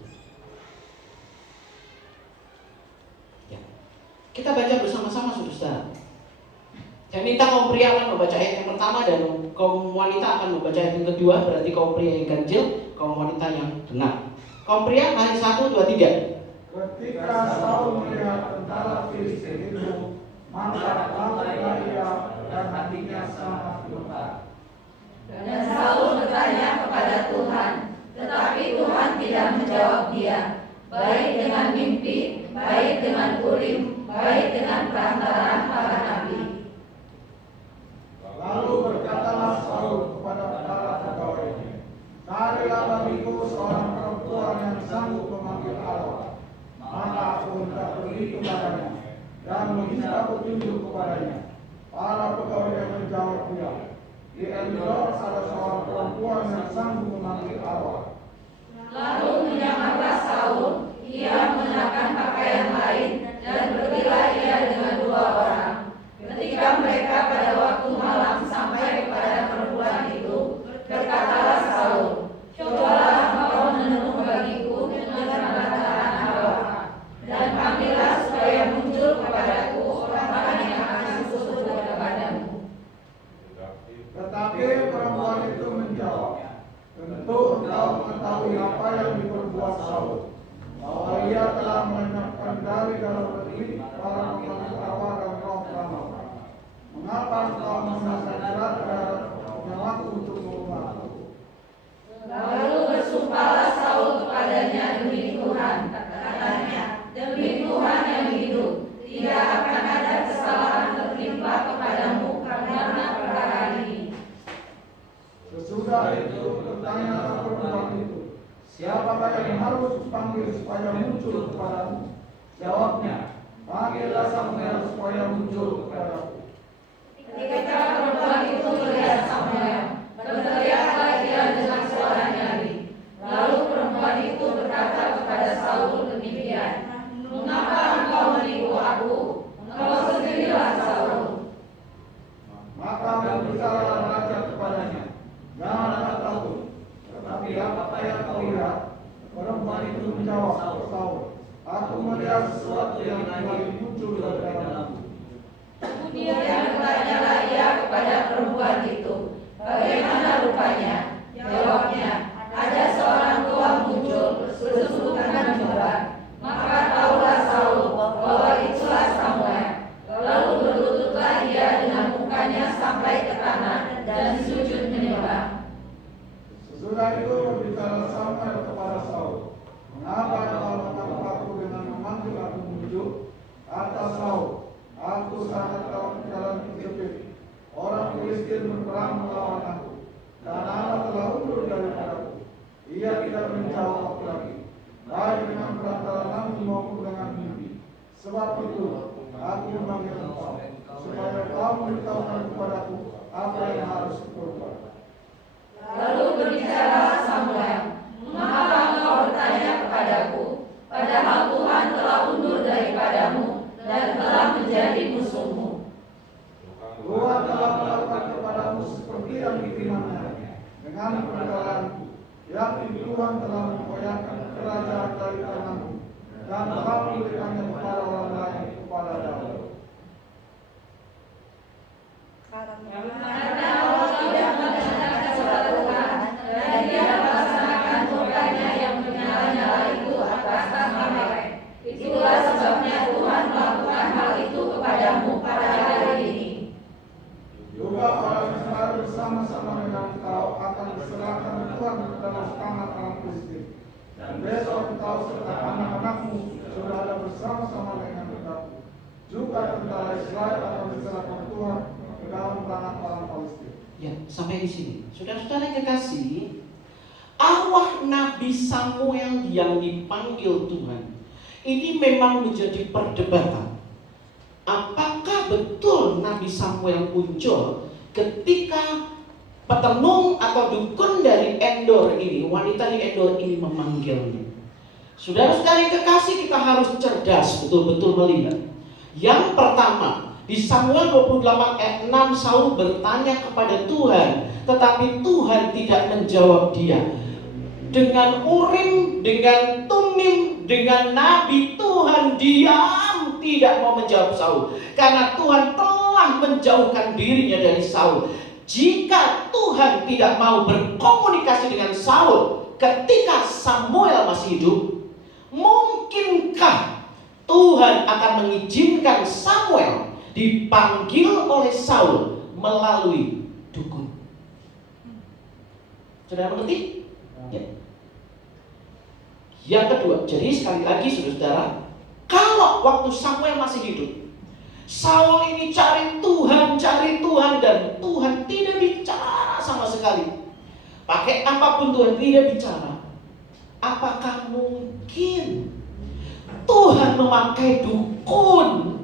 Ya. Kita baca bersama-sama saudara. Saya minta kaum pria akan membaca ayat yang pertama dan kaum wanita akan membaca ayat yang kedua. Berarti kaum pria yang ganjil, kaum wanita yang dengar. Kaum pria, mari 1, 2, 3. Ketika Saul melihat tentara Filistin itu, maka takutlah ia dan hatinya sangat gemetar. Dan Saul bertanya kepada Tuhan, tetapi Tuhan tidak menjawab dia, baik dengan mimpi, baik dengan Urim, baik dengan perantaraan para nabi. Lalu berkatalah Saul kepada para pegawainya, carilah bagiku seorang perempuan yang sanggup memanggil Allah, maka aku hendak pergi kepadanya dan meminta petunjuk kepadanya. Para pegawai yang menjawab dia, di Endor ada seorang perempuan yang sanggup memanggil Allah. Lalu menyamarlah Saul, ia mengenakan pakaian lain dan pergilah ia dengan 2 orang. Ketika mereka pada waktu malam sampai kepada perempuan itu, berkatalah Saul, cobalah engkau menenun bagiku dengan perantaraan Allah, dan panggillah supaya muncul kepadaku orang yang akan susul kepadamu. Tetapi perempuan itu menjawab, tentu engkau mengetahui apa yang diperbuat Saul, bahwa ia telah melenyapkan dari dalam negeri para pemanggil Allah dan roh ramal. Mengapa engkau mengasah berat terhadap nyawaku untuk membunuhku? Lalu bersumpahlah Saul kepadanya demi Tuhan, katanya, demi Tuhan yang hidup, tidak akan ada kesalahan tertimpa kepadamu karena perkara ini. Sesudah itu bertanyalah perempuan itu, siapakah yang harus panggil supaya muncul kepadamu? Jawabnya, panggillah Samuel supaya muncul kepadaku. Ketika perempuan itu melihat Samuel, berteriaklah ia dengan Perempuan itu menjawab, Saul, aku melihat sesuatu yang kembali muncul dari dalamku. Kemudian bertanyalah ia kepada perempuan itu, bagaimana rupanya? Jawabnya, ada seorang tua muncul bersebutkan jubah. Maka tahulah Saul bahwa itulah Samuel. Lalu berlututlah ia dengan mukanya sampai ke tanah dan sujud menyembah. Sesudah itu berbicara Samuel kepada Saul, mengapa engkau mengamuk aku dengan memanggil aku muncul? Kata Saul, aku sangat dalam kejepit. Orang Filistin berperang melawan aku, dan Allah telah undur daripadaku. Ia tidak menjawab aku lagi, baik dengan perantara namun maupun dengan mimpi. Sebab itu aku memanggil engkau, supaya kau memberitahukan kepadaku apa yang harus kuperbuat. Lalu berbicara Samuel, mengapa engkau bertanya kepadaku? Padahal Tuhan telah undur daripadamu dan telah menjadi musuhmu. Tuhan telah melakukan kepadamu seperti yang difirman-Nya dengan perkataanku, yakni Tuhan telah mempercayakan kerajaan dari tanganmu dan telah memberikannya kepada orang lain kepada Daud. Karena Allah tidak mendengarkan suara Tuhan, dan Dia melaksanakan murkanya yang menyala-nyala itu atas Amalek. Itulah sebabnya Tuhan melakukan hal itu kepadamu pada hari ini. Juga orang Israel bersama-sama dengan engkau akan diserahkan Tuhan ke dalam tangan orang Filistin. Dan besok engkau serta anak-anakmu sudah ada bersama-sama dengan engkau. Juga tentara Israel akan diserahkan Tuhan ke dalam tangan orang Filistin. Ya, sampai di sini. Saudara-saudara yang kekasih, arwah Nabi Samuel yang dipanggil Tuhan ini memang menjadi perdebatan. Apakah betul Nabi Samuel muncul ketika petenung atau dukun dari Endor ini, wanita di Endor ini memanggilnya? Saudara-saudara yang kekasih, kita harus cerdas betul-betul melihat. Yang pertama, di Samuel 28 ayat 6 Saul bertanya kepada Tuhan, tetapi Tuhan tidak menjawab dia. Dengan Urim, dengan Tumim, dengan Nabi, Tuhan diam, tidak mau menjawab Saul. Karena Tuhan telah menjauhkan dirinya dari Saul. Jika Tuhan tidak mau berkomunikasi dengan Saul ketika Samuel masih hidup, mungkinkah Tuhan akan mengizinkan Samuel dipanggil oleh Saul melalui dukun? Saudara mengerti? Ya. Yang kedua, jadi sekali lagi saudara, kalau waktu Samuel masih hidup, Saul ini cari Tuhan, dan Tuhan tidak bicara sama sekali. Pakai apapun Tuhan tidak bicara. Apakah mungkin Tuhan memakai dukun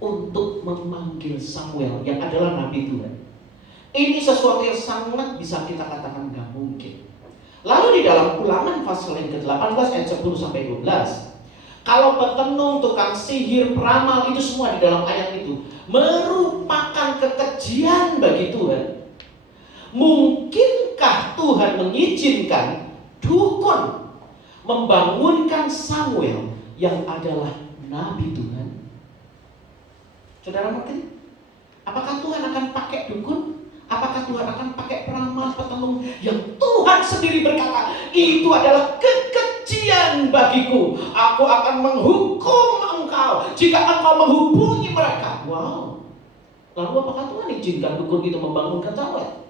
untuk memanggil Samuel yang adalah Nabi Tuhan? Ini sesuatu yang sangat bisa kita katakan gak mungkin. Lalu di dalam Ulangan pasal yang ke-18 ayat 10-12, kalau petenung, tukang sihir, peramal, itu semua di dalam ayat itu merupakan kekejian bagi Tuhan. Mungkinkah Tuhan mengizinkan dukun membangunkan Samuel yang adalah Nabi Tuhan? Saudara mungkin? Apakah Tuhan akan pakai dukun? Apakah Tuhan akan pakai peramal, petenung yang Tuhan sendiri berkata, itu adalah kekejian bagiku. Aku akan menghukum engkau jika engkau menghubungi mereka. Wow. Lalu apakah Tuhan izinkan dukun itu membangunkan Samuel?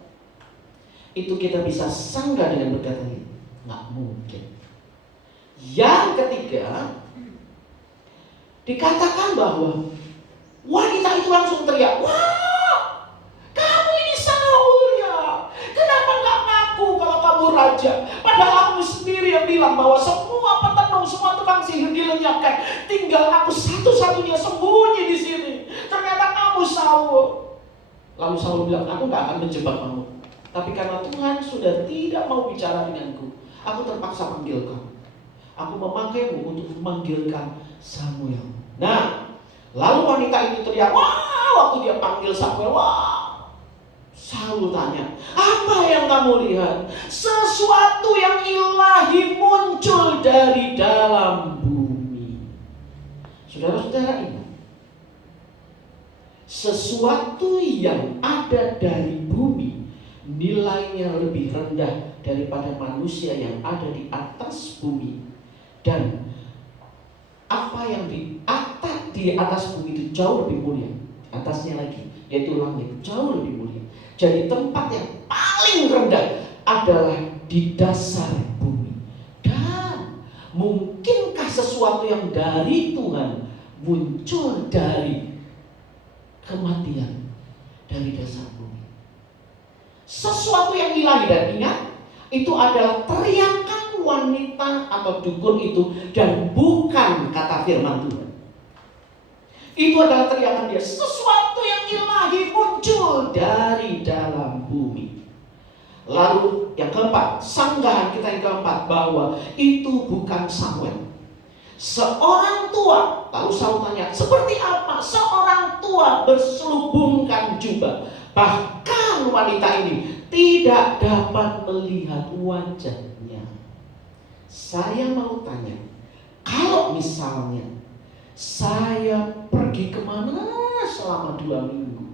Itu kita bisa sanggah dengan berkata ini, nggak mungkin. Yang ketiga, dikatakan bahwa wanita itu langsung teriak, wah, kamu ini Saul ya. Kenapa nggak ngaku kalau kamu raja? Padahal aku sendiri yang bilang bahwa semua petenung, semua tukang sihir dilenyapkan. Tinggal aku satu-satunya sembunyi di sini. Ternyata kamu Saul. Lalu Saul bilang, aku nggak akan menjebak kamu. Tapi karena Tuhan sudah tidak mau bicara denganku, aku terpaksa panggil kamu. Aku memakaimu untuk memanggilkan Samuel. Nah, lalu wanita itu teriak, wah, waktu dia panggil Samuel, wah. Saul tanya, apa yang kamu lihat? Sesuatu yang ilahi muncul dari dalam bumi. Saudara-saudara ingat, sesuatu yang ada dari bumi nilainya lebih rendah daripada manusia yang ada di atas bumi. Dan apa yang di atas bumi itu jauh lebih mulia. Atasnya lagi, yaitu langit, jauh lebih mulia. Jadi tempat yang paling rendah adalah di dasar bumi. Dan mungkinkah sesuatu yang dari Tuhan muncul dari kematian, dari dasar bumi? Sesuatu yang ilahi, dan ingat, itu adalah teriakan wanita atau dukun itu, dan bukan kata firman Tuhan. Itu adalah teriakan dia, sesuatu yang ilahi muncul dari dalam bumi. Lalu yang keempat, sanggahan kita yang keempat, bahwa itu bukan Samuel. Seorang tua, lalu Saul tanya, seperti apa? Seorang tua berselubungkan jubah. Bahkan wanita ini tidak dapat melihat wajahnya. Saya mau tanya, kalau misalnya saya pergi kemana selama 2 minggu,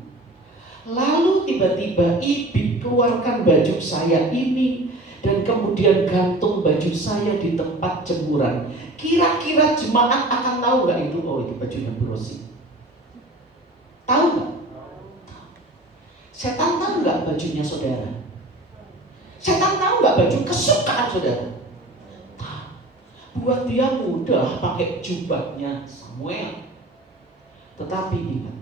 lalu tiba-tiba Ibi keluarkan baju saya ini, dan kemudian gantung baju saya di tempat jemuran, kira-kira jemaat akan tahu gak itu? Oh, itu bajunya Bu Rosi. Tahu gak? Setan tahu gak bajunya saudara? Setan tahu gak baju kesukaan saudara? Buat dia mudah pakai jubahnya Samuel. Tetapi ingat,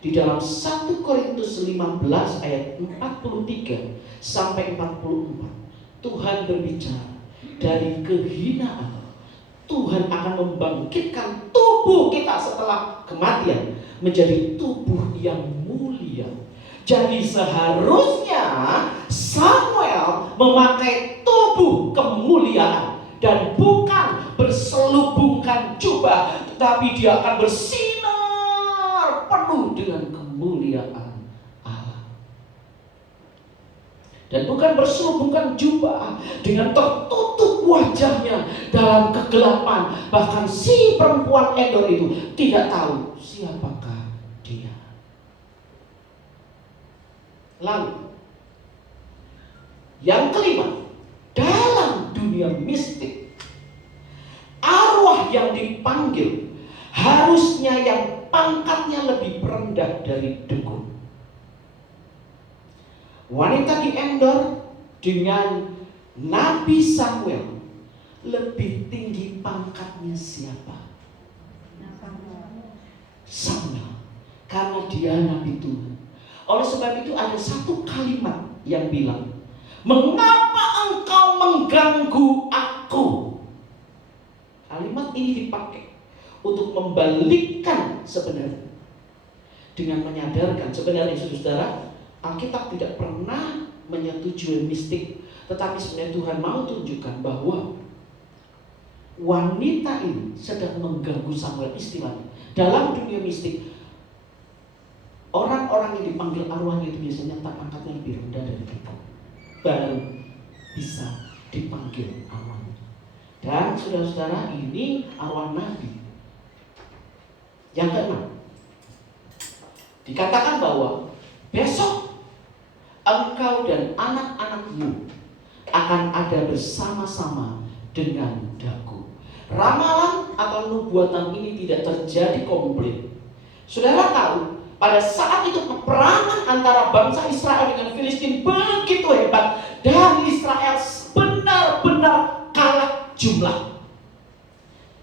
di dalam 1 Korintus 15 ayat 43 sampai 44, Tuhan berbicara dari kehinaan Tuhan akan membangkitkan tubuh kita setelah kematian menjadi tubuh yang mulia. Jadi seharusnya Samuel memakai tubuh kemuliaan dan bukan berselubungkan jubah, tetapi dia akan bersinar penuh dengan kemuliaan Allah. Dan bukan berselubungkan jubah dengan tertutup wajahnya dalam kegelapan. Bahkan si perempuan Endor itu tidak tahu siapakah dia. Lalu yang kelima, dalam dunia mistik, arwah yang dipanggil harusnya yang pangkatnya lebih rendah dari dukun. Wanita di Endor dengan Nabi Samuel lebih tinggi pangkatnya siapa? Samuel, karena dia Nabi Tuhan. Oleh sebab itu ada satu kalimat yang bilang, mengapa engkau mengganggu aku? Kalimat ini dipakai untuk membalikkan sebenarnya, dengan menyadarkan sebenarnya saudara, Alkitab tidak pernah menyetujui mistik, tetapi sebenarnya Tuhan mau tunjukkan bahwa wanita ini sedang mengganggu Samuel. Istilahnya dalam dunia mistik, orang-orang yang dipanggil arwahnya itu biasanya pangkatnya lebih rendah dari kita, baru bisa dipanggil arwahnya. Dan saudara-saudara, ini arwah Nabi. Yang keenam, dikatakan bahwa besok engkau dan anak-anakmu akan ada bersama-sama dengan daku. Ramalan atau nubuatan ini tidak terjadi komplit. Saudara tahu, pada saat itu peperangan antara bangsa Israel dengan Filistin begitu hebat, dan Israel benar-benar kalah jumlah.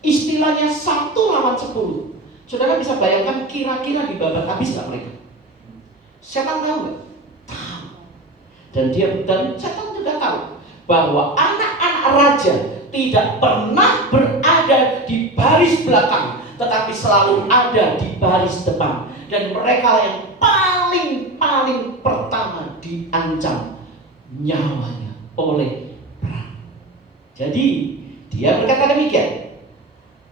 Istilahnya 1 lawan 10. Saudara bisa bayangkan kira-kira dibabat habis gak mereka? Setan tahu gak? Tahu. Dan setan juga tahu bahwa anak-anak raja tidak pernah berada di baris belakang, tetapi selalu ada di baris depan. Dan mereka yang paling pertama diancam nyawanya oleh perang. Jadi dia berkata demikian,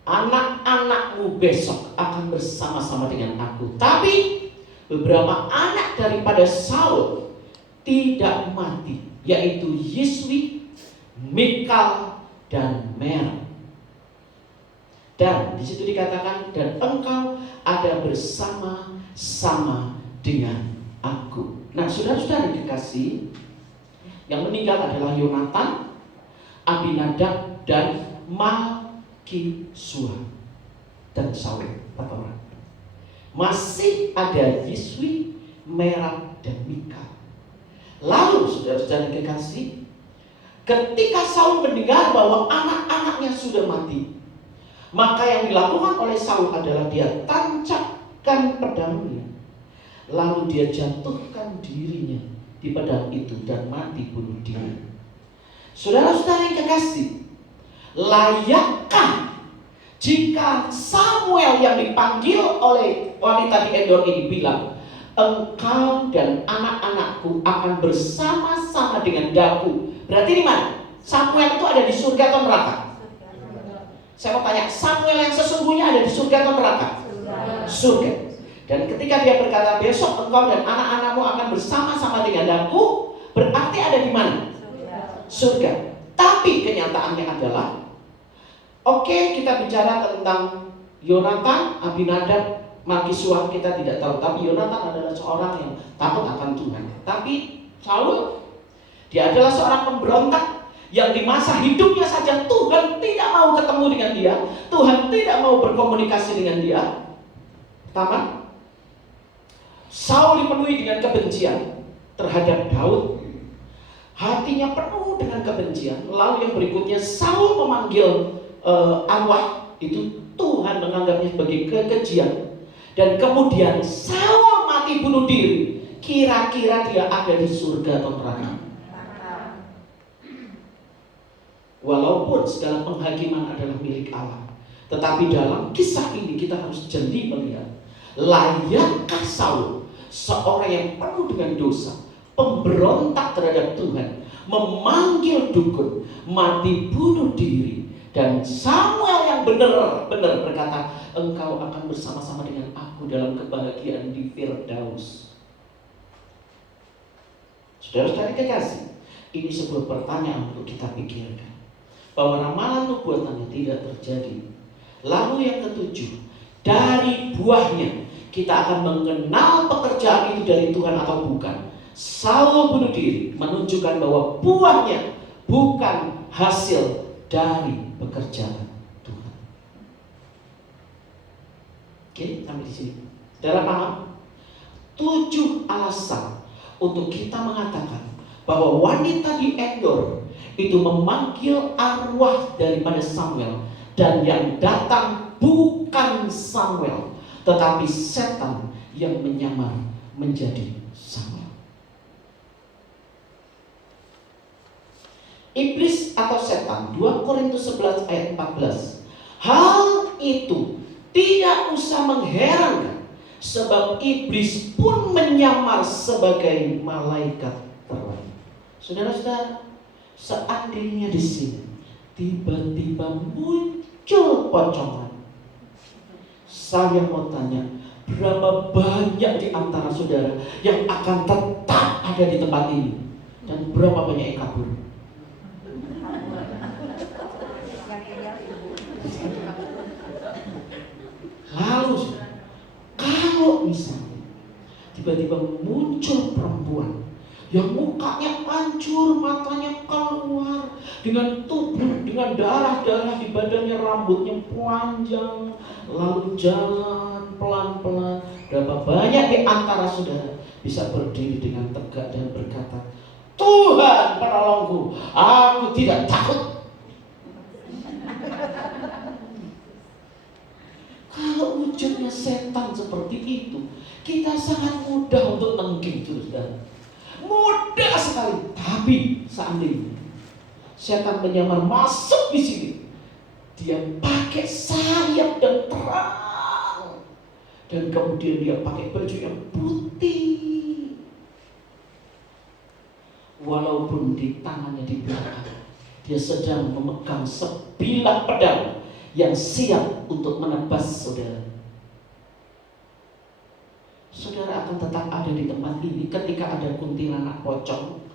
anak-anakmu besok akan bersama-sama dengan aku. Tapi beberapa anak daripada Saul tidak mati, yaitu Yiswi, Mikal, dan Mer. Dan di situ dikatakan, dan engkau ada bersama-sama dengan aku. Nah, saudara-saudara dikasih, yang meninggal adalah Yonatan, Abinadab, dan Malki-Sua, dan Saul, 4 orang. Masih ada Yiswi, Merab, dan Mikal. Lalu saudara-saudara dikasih, ketika Saul mendengar bahwa anak-anaknya sudah mati, maka yang dilakukan oleh Saul adalah dia tancapkan pedangnya, lalu dia jatuhkan dirinya di pedang itu dan mati bunuh diri. Saudara-saudara yang kekasih, layakkah jika Samuel yang dipanggil oleh wanita di Endor ini bilang, engkau dan anak-anakku akan bersama-sama dengan daku? Berarti di mana? Samuel itu ada di surga atau neraka? Saya mau tanya, Samuel yang sesungguhnya ada di surga atau neraka? Surga. Dan ketika dia berkata, besok engkau dan anak-anakmu akan bersama-sama dengan daku, berarti ada di mana? Surga. Tapi kenyataannya adalah, oke, kita bicara tentang Yonatan, Abinadab, Malki-Sua, kita tidak tahu. Tapi Yonatan adalah seorang yang takut akan Tuhan. Tapi Saul, dia adalah seorang pemberontak yang di masa hidupnya saja Tuhan tidak mau ketemu dengan dia, Tuhan tidak mau berkomunikasi dengan dia. Pertama, Saul dipenuhi dengan kebencian terhadap Daud, hatinya penuh dengan kebencian. Lalu yang berikutnya, Saul memanggil arwah itu, Tuhan menganggapnya sebagai kekejian. Dan kemudian Saul mati bunuh diri. Kira-kira dia ada di surga atau neraka? Walaupun segala penghakiman adalah milik Allah, tetapi dalam kisah ini kita harus jeli melihat, layakkah Saul, seorang yang penuh dengan dosa, pemberontak terhadap Tuhan, memanggil dukun, mati bunuh diri, dan Samuel yang benar-benar berkata, engkau akan bersama-sama dengan aku dalam kebahagiaan di Firdaus. Saudara-saudara kekasih, ini sebuah pertanyaan untuk kita pikirkan, bahwa ramalan nubuatannya tidak terjadi. Lalu yang ketujuh, dari buahnya kita akan mengenal pekerjaan itu dari Tuhan atau bukan. Saul bunuh diri menunjukkan bahwa buahnya bukan hasil dari pekerjaan Tuhan. Oke, sampai di sini. Saudara paham? 7 alasan untuk kita mengatakan bahwa wanita di Endor itu memanggil arwah daripada Samuel, dan yang datang bukan Samuel, tetapi setan yang menyamar menjadi Samuel. Iblis atau setan, 2 Korintus 11 ayat 14. Hal itu tidak usah mengherankan, sebab iblis pun menyamar sebagai malaikat terang. Saudara-saudara, seandainya di sini tiba-tiba muncul pocongan, saya mau tanya, berapa banyak di antara saudara yang akan tetap ada di tempat ini, dan berapa banyak yang kabur? Lalu kalau misalnya tiba-tiba muncul perempuan yang mukanya hancur, matanya keluar, dengan tubuh, dengan darah-darah di badannya, rambutnya panjang, lalu jalan pelan-pelan, berapa banyak di antara saudara bisa berdiri dengan tegak dan berkata, Tuhan penolongku, aku tidak takut. Kalau wujudnya setan seperti itu, kita sangat mudah untuk nengking, saudara. Mudah sekali. Tapi seandainya setan menyamar masuk di sini, dia pakai sayap dan terang, dan kemudian dia pakai baju yang putih, walaupun di tangannya di belakang dia sedang memegang sebilah pedang yang siap untuk menebas saudara. Saudara akan tetap ada di tempat ini ketika ada kuntilanak pocong,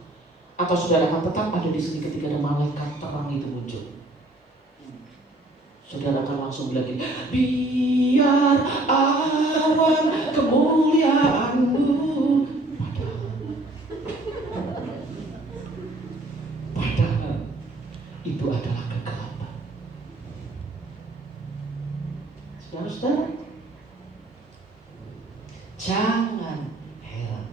atau saudara akan tetap ada di sini ketika ada malaikat terang itu muncul? Saudara akan langsung bilang gini, biar awan kemuliaanmu. Padahal itu adalah kegelapan. Saudara-saudara, jangan heran.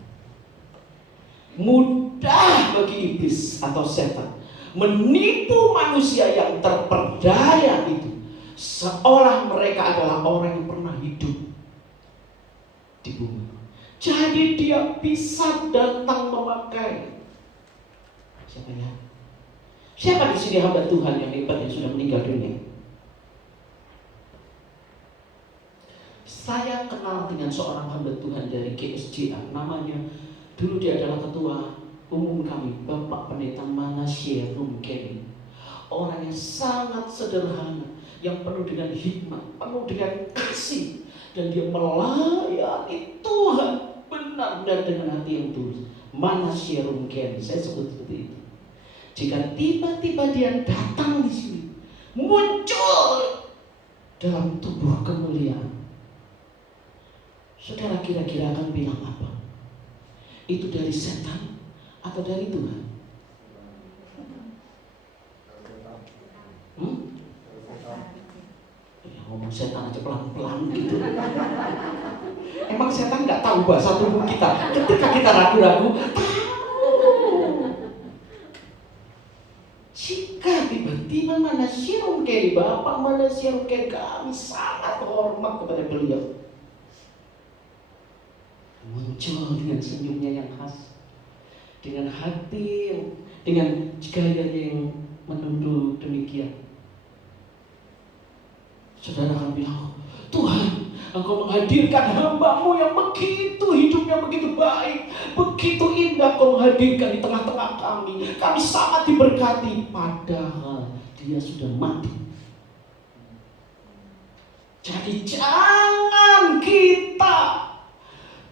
Mudah bagi iblis atau setan menipu manusia yang terperdaya itu, seolah mereka adalah orang yang pernah hidup di bumi. Jadi dia bisa datang memakai siapa ya? Siapa di sini hamba Tuhan yang hebat yang sudah meninggal dunia? Saya kenal dengan seorang hamba Tuhan dari GSJA, namanya dulu dia adalah ketua umum kami, Bapak Pendeta Manasye Rumkeni. Orang yang sangat sederhana, yang penuh dengan hikmat, penuh dengan kasih, dan dia melayani Tuhan benar-benar dengan hati yang tulus. Manasye Rumkeni, saya sebut seperti itu. Jika tiba-tiba dia datang di sini, muncul dalam tubuh kemuliaan, saudara kira-kira akan bilang apa? Itu dari setan atau dari Tuhan? Ya, ngomong setan aja pelan-pelan gitu. Emang setan nggak tahu bahasa tubuh kita? Ketika kita ragu-ragu, jika tiba-tiba Manasye Rumkeni, Bapak Manasye Rumkeni, kami sangat hormat kepada beliau, muncul dengan senyumnya yang khas, dengan hati, dengan gayanya yang menunduk demikian. Saudara akan bilang, Tuhan, Engkau menghadirkan hamba-Mu yang begitu hidupnya begitu baik, begitu indah, Engkau menghadirkan di tengah-tengah kami. Kami sangat diberkati, padahal dia sudah mati. Jadi jangan kita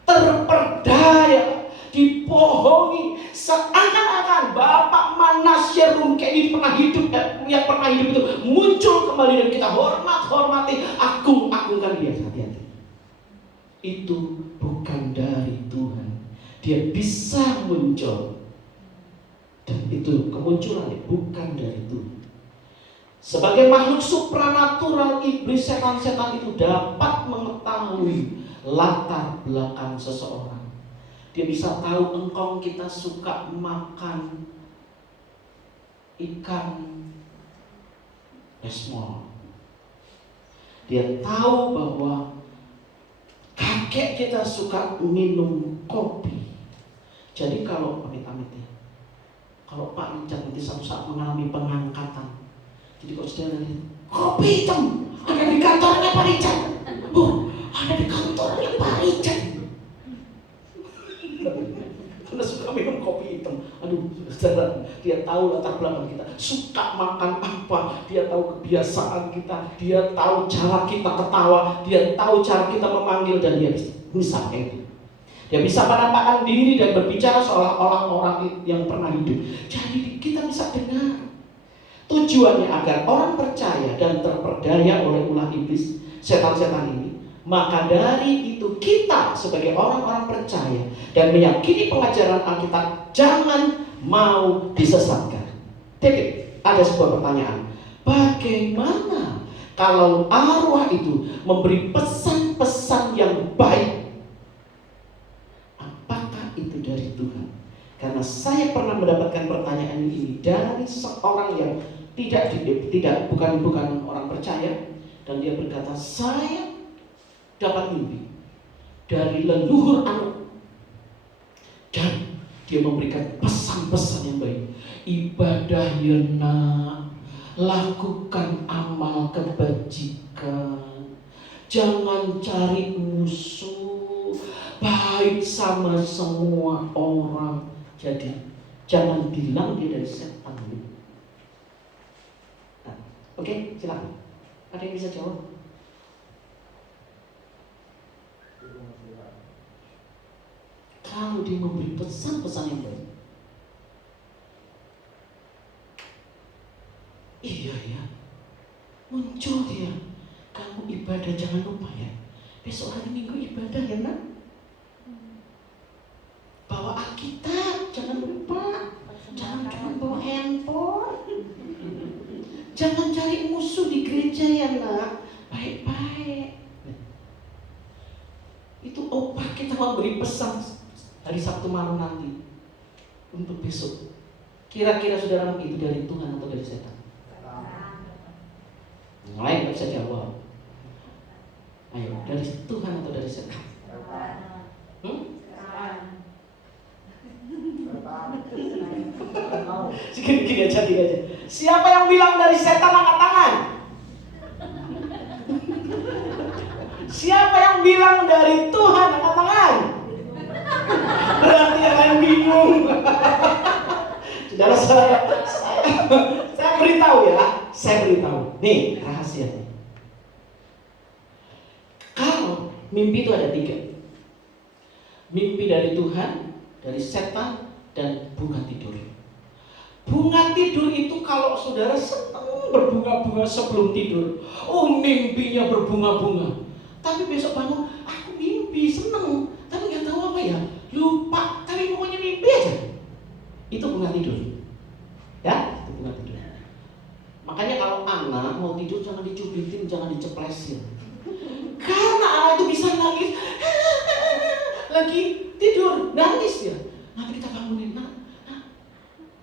terperdaya, dibohongi, seakan-akan Bapak Manasye Rumkeni pernah hidup, yang pernah hidup itu muncul kembali dan kita hormati, agung-agungkan dia. Hati-hati, itu bukan dari Tuhan. Dia bisa muncul, dan itu kemunculannya bukan dari Tuhan. Sebagai makhluk supranatural, iblis, setan-setan itu dapat mengetahui latar belakang seseorang. Dia bisa tahu engkau kita suka makan ikan esmol. Dia tahu bahwa kakek kita suka minum kopi. Jadi kalau amit-amit ya, kalau Pak Richard nanti suatu saat mengalami pengangkatan, jadi kalau sudah lihat kopi hitam ada di kantornya Pak Richard, ada di kantornya Pak Richard. Karena suka minum kopi hitam. Aduh, saudara, dia tahu latar belakang kita, suka makan apa, dia tahu kebiasaan kita, dia tahu cara kita ketawa, dia tahu cara kita memanggil, dan dia bisa kayak itu. Dia bisa menampakkan diri dan berbicara seolah-olah orang yang pernah hidup. Jadi kita bisa dengar. Tujuannya agar orang percaya dan terperdaya oleh ulah iblis, setan-setan ini. Maka dari itu kita sebagai orang-orang percaya dan meyakini pengajaran Alkitab jangan mau disesatkan. Titik. Ada sebuah pertanyaan. Bagaimana kalau arwah itu memberi pesan-pesan yang baik? Apakah itu dari Tuhan? Karena saya pernah mendapatkan pertanyaan ini dari seorang yang bukan orang percaya, dan dia berkata, saya dapat mimpi dari leluhur anak, dan dia memberikan pesan-pesan yang baik. Ibadah nak, lakukan amal kebajikan, jangan cari musuh, baik sama semua orang. Jadi jangan bilang dia dari setan. Nah, oke, silakan. Ada yang bisa jawab? kalau dia memberi pesan-pesan yang baik. Iya ya, muncul dia. Kamu ibadah jangan lupa ya. Besok hari Minggu ibadah ya nak. Bawa Alkitab jangan lupa. Jangan cuma bawa handphone. Jangan cari musuh di gereja ya nak. Baik-baik. Itu opah kita memberi pesan hari Sabtu malam nanti untuk besok. Kira-kira saudara itu dari Tuhan atau dari setan? Yang lain gak bisa jawab. Ayo, dari Tuhan atau dari setan? Gini aja. Siapa yang bilang dari setan angkat tangan? Siapa yang bilang dari Tuhan angkat tangan? Berarti yang lain bingung. Saudara saya beritahu ya. Saya beritahu. Nih rahasianya. Kalau mimpi itu ada 3. Mimpi dari Tuhan, dari setan, dan bunga tidur. Bunga tidur itu kalau saudara senang berbunga-bunga sebelum tidur. Oh mimpinya berbunga-bunga. Tapi besok bangun, aku mimpi senang. Tapi gak tahu apa ya. Lupa, tapi pokoknya mimpi aja. Itu bunga tidur. Ya, itu bunga tidur. Makanya kalau anak mau tidur jangan dicubitin, jangan diceplesin. Karena anak itu bisa nangis. Lagi tidur, nangis ya. Nanti kita bangunin, nak,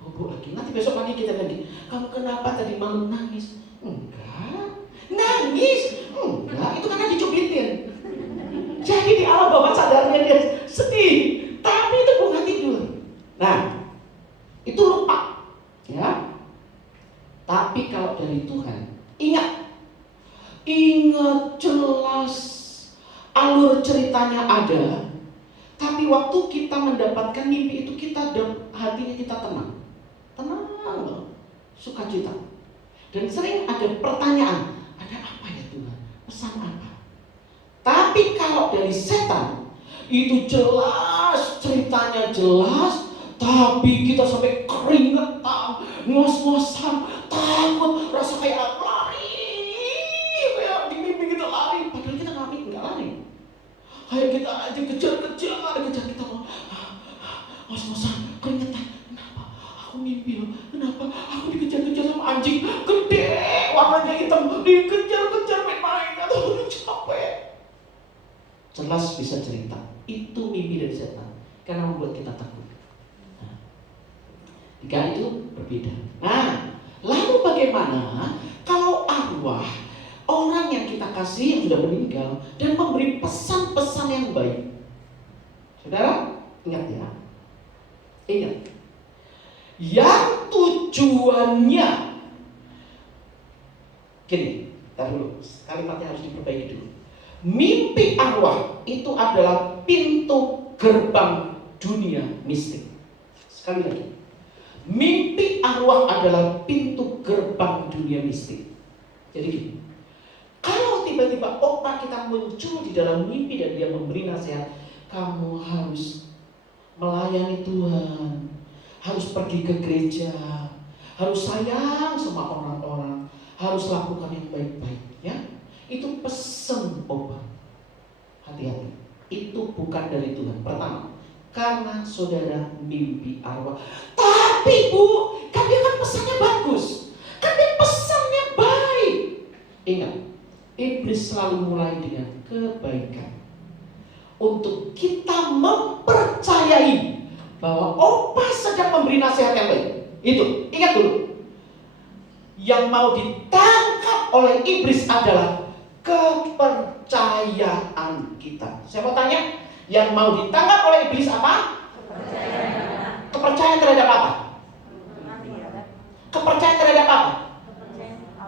bobo lagi. Nanti besok pagi kita lagi. Kamu kenapa tadi malam nangis? Enggak. Nangis? Enggak. Itu karena dicubitin. Jadi di alam bawah sadarnya dia sedih. Tapi itu bunga tidur. Nah, itu lupa. Ya. Tapi kalau dari Tuhan, ingat jelas alur ceritanya ada. Tapi waktu kita mendapatkan mimpi itu hatinya kita tenang, sukacita. Dan sering ada pertanyaan, ada apa ya Tuhan? Pesan apa? Tapi kalau dari setan itu jelas ceritanya jelas, tapi kita sampai keringetan, ngos-ngosan, takut, rasa kayak lari, kayak di mimpi kita lari, padahal kita nggak lari. Kayak kita aja kejar kita ngos-ngosan, keringetan. Kenapa? Aku mimpi loh. Kenapa? Aku dikejar-kejar sama anjing gede, warnanya hitam, dikejar-kejar main-main, atau capek. Jelas bisa cerita. Itu mimpi dari setan karena membuat kita takut. Nah, jika itu berbeda. Nah, lalu bagaimana kalau arwah orang yang kita kasih yang sudah meninggal dan memberi pesan-pesan yang baik? Saudara, ingat ya. Ingat. Yang tujuannya gini, taruh dulu. Kalimatnya harus diperbaiki dulu. Mimpi arwah itu adalah pintu gerbang dunia mistik. Sekali lagi. Mimpi arwah adalah pintu gerbang dunia mistik. Jadi gini. Kalau tiba-tiba opa kita muncul di dalam mimpi dan dia memberi nasihat, kamu harus melayani Tuhan, harus pergi ke gereja, harus sayang sama orang-orang, harus lakukan yang baik-baik, ya. Itu pesan opa. Hati-hati, itu bukan dari Tuhan. Pertama, karena saudara mimpi arwah. Tapi Bu, kan dia kan pesannya bagus, kan dia pesannya baik. Ingat, iblis selalu mulai dengan kebaikan untuk kita mempercayai bahwa opa sedang memberi nasihat yang baik. Itu, ingat dulu. Yang mau ditangkap oleh iblis adalah kepercayaan kita. Saya mau tanya, yang mau ditangkap oleh iblis apa? Kepercayaan terhadap apa? Kepercayaan terhadap apa?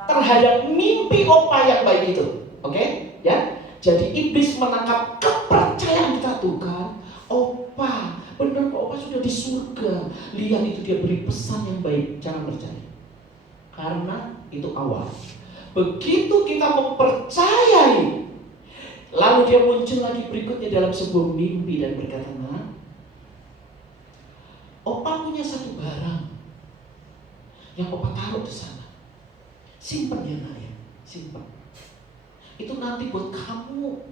Terhadap mimpi opa yang baik itu. Oke? Ya. Jadi iblis menangkap kepercayaan kita tuh kan. Opa, benar kok opa sudah di surga. Lihat itu dia beri pesan yang baik. Jangan percaya. Karena itu awal. Begitu kita mempercayai, lalu dia muncul lagi berikutnya dalam sebuah mimpi dan berkata, nah, punya satu barang yang Opa taruh di sana. Simpen ya nak ya, simpen. Itu nanti buat kamu.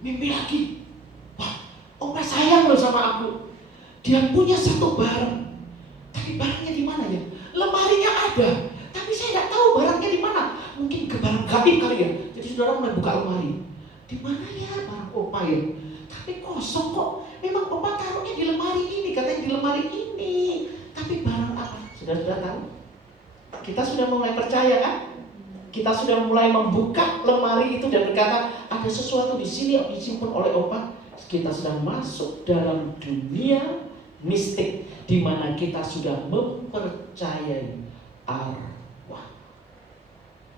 Mimpi lagi. Wah, Opa sayang loh sama aku. Dia punya satu barang. Tapi barangnya di mana ya? Lemarinya ada, tapi saya nggak tahu barangnya di mana. Mungkin ke barang gaib kali ya. Jadi saudara mulai buka lemari. Di mana ya barang Opa ya? Tapi kosong kok. Memang Opa taruhnya di lemari ini, katanya di lemari ini. Tapi barang apa? Saudara tahu? Kita sudah mulai percaya kan? Kita sudah mulai membuka lemari itu dan berkata ada sesuatu di sini yang disimpan oleh Opa. Kita sedang masuk dalam dunia mistik di mana kita sudah mempercayai arwah.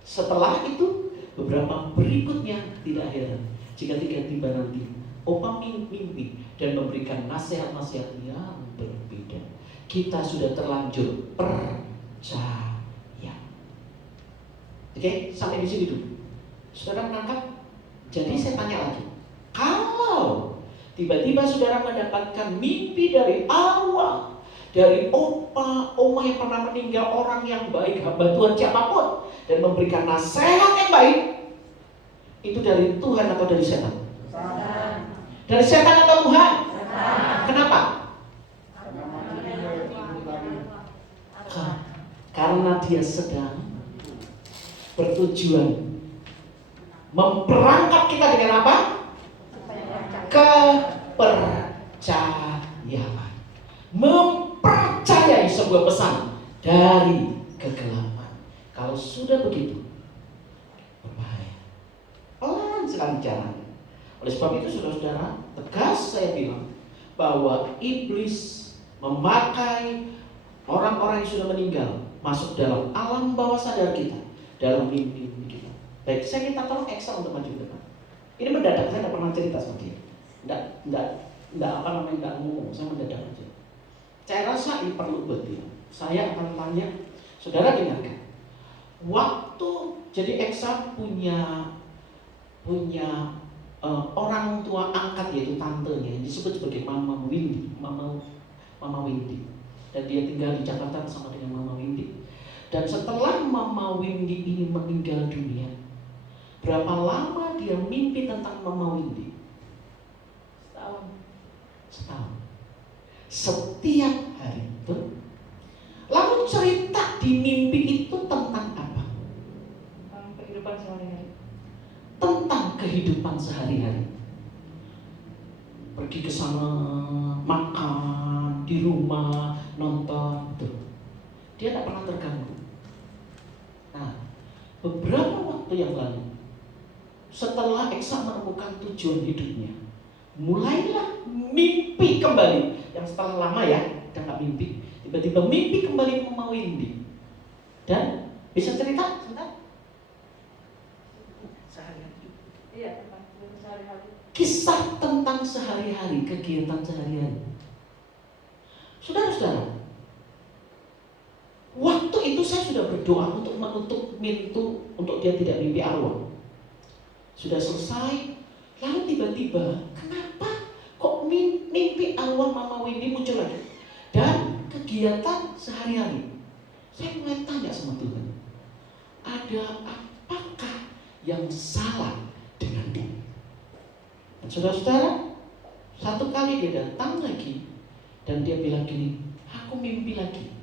Setelah itu beberapa berikutnya tidak heran jika tiba-tiba nanti Opa mimpi dan memberikan nasihat-nasihat yang berbeda. Kita sudah terlanjur percaya. Oke, sampai di sini dulu. Saudara menangkap? Jadi saya tanya lagi. Kalau tiba-tiba saudara mendapatkan mimpi dari arwah, dari opa, oma yang pernah meninggal, orang yang baik, hamba Tuhan siapapun, dan memberikan nasihat yang baik, itu dari Tuhan atau dari setan? Dari setan atau Tuhan? Kenapa? Karena dia sedang bertujuan memperangkap kita dengan apa? Kepercayaan. Mempercayai sebuah pesan dari kegelapan. Kalau sudah begitu, berbahaya. Pelan sekali jalan. Oleh sebab itu saudara-saudara, tegas saya bilang bahwa iblis memakai orang-orang yang sudah meninggal masuk dalam alam bawah sadar kita, dalam mimpi kita. Baik, saya minta tolong Eksa untuk maju ke depan. Ini mendadak, saya tidak pernah cerita sama dia. Tidak ngomong, saya mendadak aja. Saya rasa ini perlu buat dia. Saya akan tanya, saudara dengarkan. Waktu jadi Eksa punya orang tua angkat, yaitu tantenya yang disebut sebagai Mama Windy. Dan dia tinggal di Jakarta bersama dengan Mama Windy. Dan setelah Mama Windy ini meninggal dunia, berapa lama dia mimpi tentang Mama Windy? Setahun. Setiap hari itu. Lalu cerita di mimpi itu tentang apa? Kehidupan sehari-hari. Tentang kehidupan sehari-hari. Pergi ke sana, makan di rumah, nonton, tuh. Dia tidak pernah terganggu. Nah, beberapa waktu yang lalu, setelah Eksa menemukan tujuan hidupnya, mulailah mimpi kembali. Yang setelah lama ya, udah nggak mimpi, tiba-tiba mimpi kembali Mama Windy. Dan bisa cerita sebentar? Sehari-hari. Iya, tentang sehari-hari. Kisah tentang sehari-hari, kegiatan sehari-hari. Saudara-saudara, waktu itu saya sudah berdoa untuk menutup pintu untuk dia tidak mimpi arwah. Sudah selesai, lalu tiba-tiba kenapa kok mimpi arwah Mama Windy muncul lagi? Dan kegiatan sehari-hari. Saya mulai tanya sama Tuhan, ada apakah yang salah dengan dia? Dan saudara-saudara, satu kali dia datang lagi dan dia bilang gini, aku mimpi lagi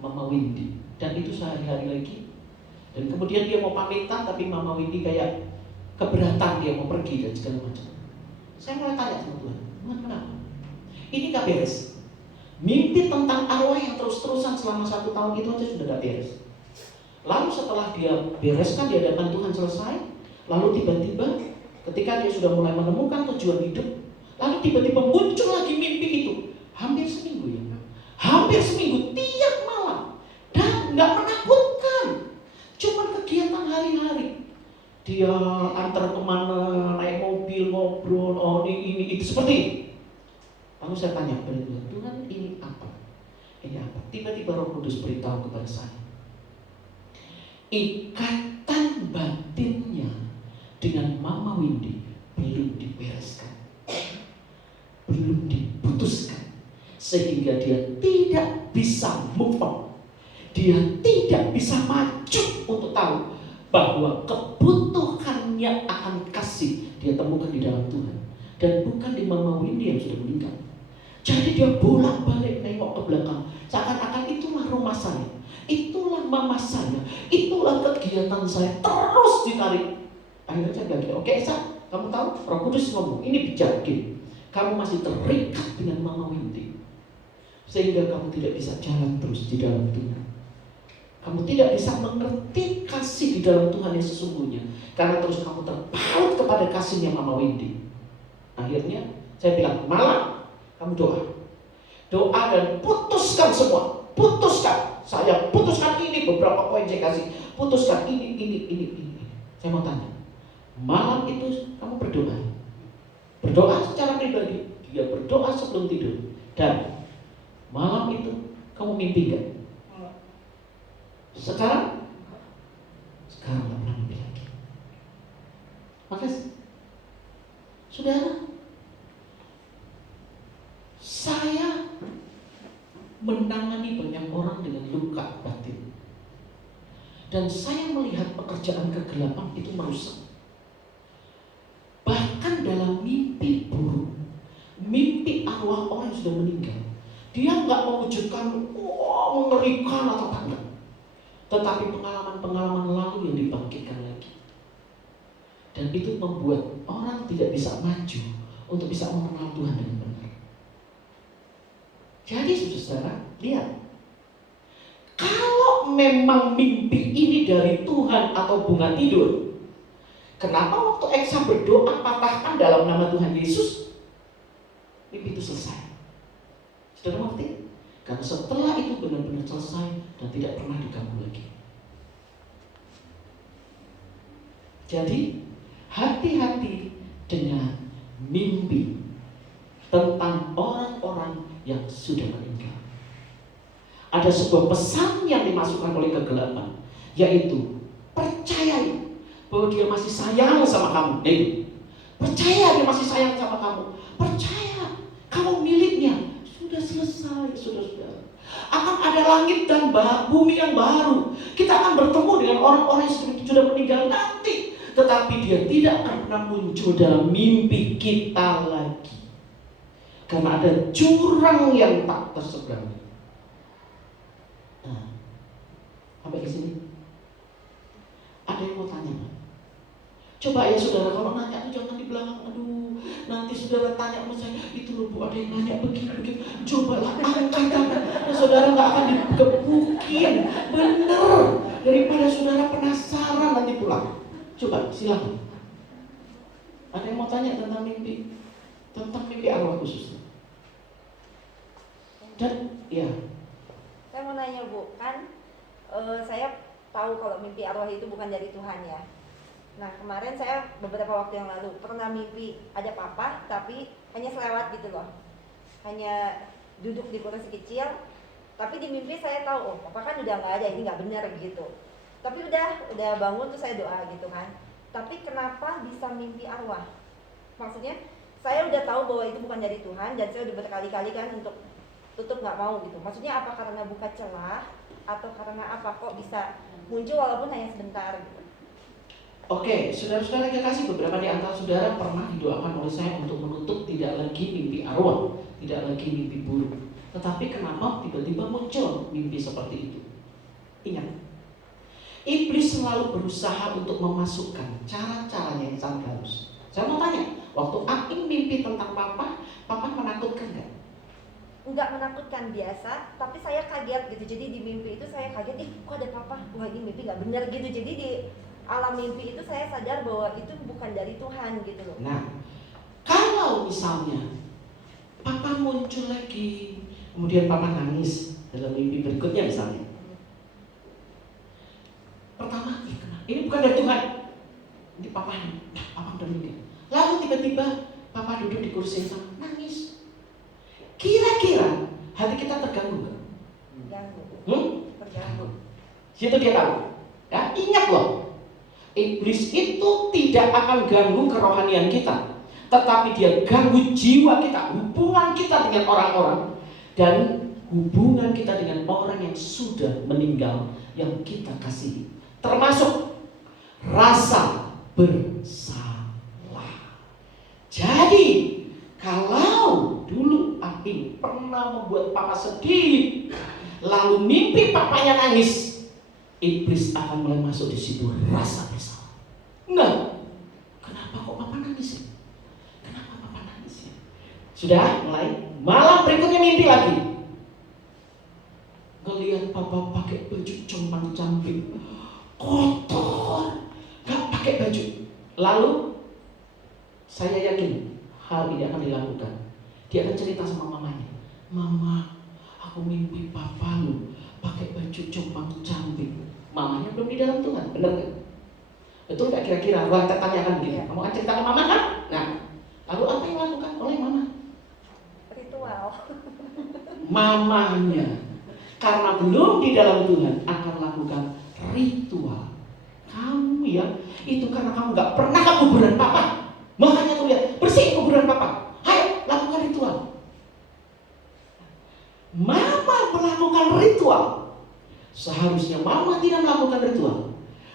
Mama Windy. Dan itu sehari-hari lagi. Dan kemudian dia mau pamitan, tapi Mama Windy kayak keberatan, dia mau pergi dan segala macam. Saya mulai tanya sama Tuhan, Tuhan kenapa? Ini gak beres. Mimpi tentang arwah yang terus-terusan selama 1 tahun itu aja sudah gak beres. Lalu setelah dia bereskan, dia hadapan Tuhan selesai, lalu tiba-tiba ketika dia sudah mulai menemukan tujuan hidup, lalu tiba-tiba muncul lagi mimpi itu. Hampir seminggu ya. Hampir seminggu tiap malam. Dan gak menakutkan. Cuma kegiatan hari-hari. Dia antar kemana, naik mobil, ngobrol, oh ini itu seperti itu. Lalu saya tanya kepada Tuhan, Tuhan ini apa? Ini apa? Tiba-tiba Roh Kudus beritahu kepada saya, ikatan batinnya dengan Mama Windy belum dibereskan, belum diputuskan, sehingga dia tidak bisa move on. Dia tidak bisa maju untuk tahu bahwa kebutuhannya akan kasih dia temukan di dalam Tuhan, dan bukan di Mama Windy yang sudah meninggal. Jadi dia bolak-balik nengok ke belakang, seakan-akan itulah rumah saya, itulah mama saya, itulah kegiatan saya, terus ditarik. Akhirnya saya bilang, oke Esa, kamu tahu Roh Kudus ngomong, ini bicara gini, kamu masih terikat dengan Mama Windy, sehingga kamu tidak bisa jalan terus di dalam Tuhan. Kamu tidak bisa mengerti kasih di dalam Tuhan yang sesungguhnya, karena terus kamu terpaut kepada kasihnya Mama Windy. Akhirnya saya bilang, malam kamu doa dan putuskan semua, putuskan. Saya putuskan ini, beberapa poin saya kasih, putuskan ini. Saya mau tanya, malam itu kamu berdoa secara pribadi, dia berdoa sebelum tidur, dan malam itu kamu mimpi gak? Sekarang gak pernah mimpi lagi. Makasih. Saudara, saya menangani banyak orang dengan luka batin, dan saya melihat pekerjaan kegelapan itu merusak. Bahkan dalam mimpi buruk, mimpi arwah orang yang sudah meninggal, dia nggak mewujudkan mengerikan atau apa, tetapi pengalaman-pengalaman lalu yang dibangkitkan lagi. Dan itu membuat orang tidak bisa maju untuk bisa mengenal Tuhan dengan benar. Jadi saudara, lihat, kalau memang mimpi ini dari Tuhan atau bunga tidur, kenapa waktu Eksa berdoa patahkan dalam nama Tuhan Yesus, mimpi itu selesai? Saudara mengerti? Karena setelah itu benar-benar selesai dan tidak pernah diganggu lagi. Jadi hati-hati dengan mimpi tentang orang-orang yang sudah meninggal. Ada sebuah pesan yang dimasukkan oleh kegelapan, yaitu percayai bahwa dia masih sayang sama kamu. Percaya dia masih sayang sama kamu. Percaya kamu miliknya. Sudah selesai, saudara-saudara. Akan ada langit dan bumi yang baru. Kita akan bertemu dengan orang-orang yang sudah meninggal nanti. Tetapi dia tidak akan pernah muncul dalam mimpi kita lagi, karena ada jurang yang tak terseberangi. Nah, sampai di sini ada yang mau tanya? Coba ya saudara, kalau nanya tuh jangan di belakang. Aduh, nanti saudara tanya sama saya, itu loh Bu, ada yang nanya begini. Cobalah angkat tangan, nah, saudara nggak akan digebukin. Bener, daripada saudara penasaran nanti pulang. Coba silakan. Ada yang mau tanya tentang mimpi arwah khusus? Dan ya, Saya mau nanya Bu, kan saya tahu kalau mimpi arwah itu bukan dari Tuhan ya. Nah kemarin saya beberapa waktu yang lalu pernah mimpi ada papa, tapi hanya selewat gitu loh, hanya duduk di kursi kecil. Tapi di mimpi saya tahu, oh papa kan udah nggak ada, ini nggak benar gitu. Tapi udah bangun tuh saya doa gitu kan. Tapi kenapa bisa mimpi arwah? Maksudnya saya udah tahu bahwa itu bukan dari Tuhan, dan saya udah berkali-kali kan untuk tutup, nggak mau gitu. Maksudnya apa, karena buka celah atau karena apa kok bisa muncul walaupun hanya sebentar gitu. Oke, saudara-saudara yang kasih, beberapa di antara saudara pernah didoakan oleh saya untuk menutup tidak lagi mimpi arwah, tidak lagi mimpi buruk. Tetapi kenapa tiba-tiba muncul mimpi seperti itu? Ingat, iblis selalu berusaha untuk memasukkan cara-caranya yang sangat halus. Saya mau tanya, waktu Aing mimpi tentang papa menakutkan nggak? Enggak menakutkan, biasa, tapi saya kaget gitu. Jadi di mimpi itu saya kaget, kok ada papa? Wah ini mimpi nggak benar gitu. Jadi di alam mimpi itu saya sadar bahwa itu bukan dari Tuhan gitu loh. Nah, kalau misalnya papa muncul lagi, kemudian papa nangis dalam mimpi berikutnya misalnya, pertama, ini bukan dari Tuhan, ini papa udah meninggal. Lalu tiba-tiba papa duduk di kursi yang sama, nangis. Kira-kira hati kita terganggu nggak? Terganggu. Situ dia tahu. Ya, ingat loh, iblis itu tidak akan ganggu kerohanian kita, tetapi dia ganggu jiwa kita, hubungan kita dengan orang-orang, dan hubungan kita dengan orang yang sudah meninggal yang kita kasihi, termasuk rasa bersalah. Jadi kalau dulu Aing pernah membuat papa sedih, lalu mimpi papanya nangis, iblis akan mulai masuk di situ, rasa bersalah. Nah, kenapa kok papa nangis ya? Kenapa papa nangis ya? Sudah mulai malam berikutnya mimpi lagi, ngelihat papa pakai baju compang-camping, kotor, gak pakai baju. Lalu saya yakin hal ini akan dilakukan. Dia akan cerita sama mamanya, mama, aku mimpi papa lu pakai baju compang-camping. Mamanya belum di dalam Tuhan, benar gak? Betul gak kira-kira? Ruang tanyakan begini, kamu akan cerita ke mama kan? Nah, lalu apa yang dilakukan oleh mama? Ritual. Mamanya, karena belum di dalam Tuhan, akan lakukan ritual. Kamu ya, itu karena kamu gak pernah ke kuburan papa. Makanya tuh lihat, bersihin kuburan papa. Ayo, lakukan ritual. Mama melakukan ritual. Seharusnya mama tidak melakukan ritual,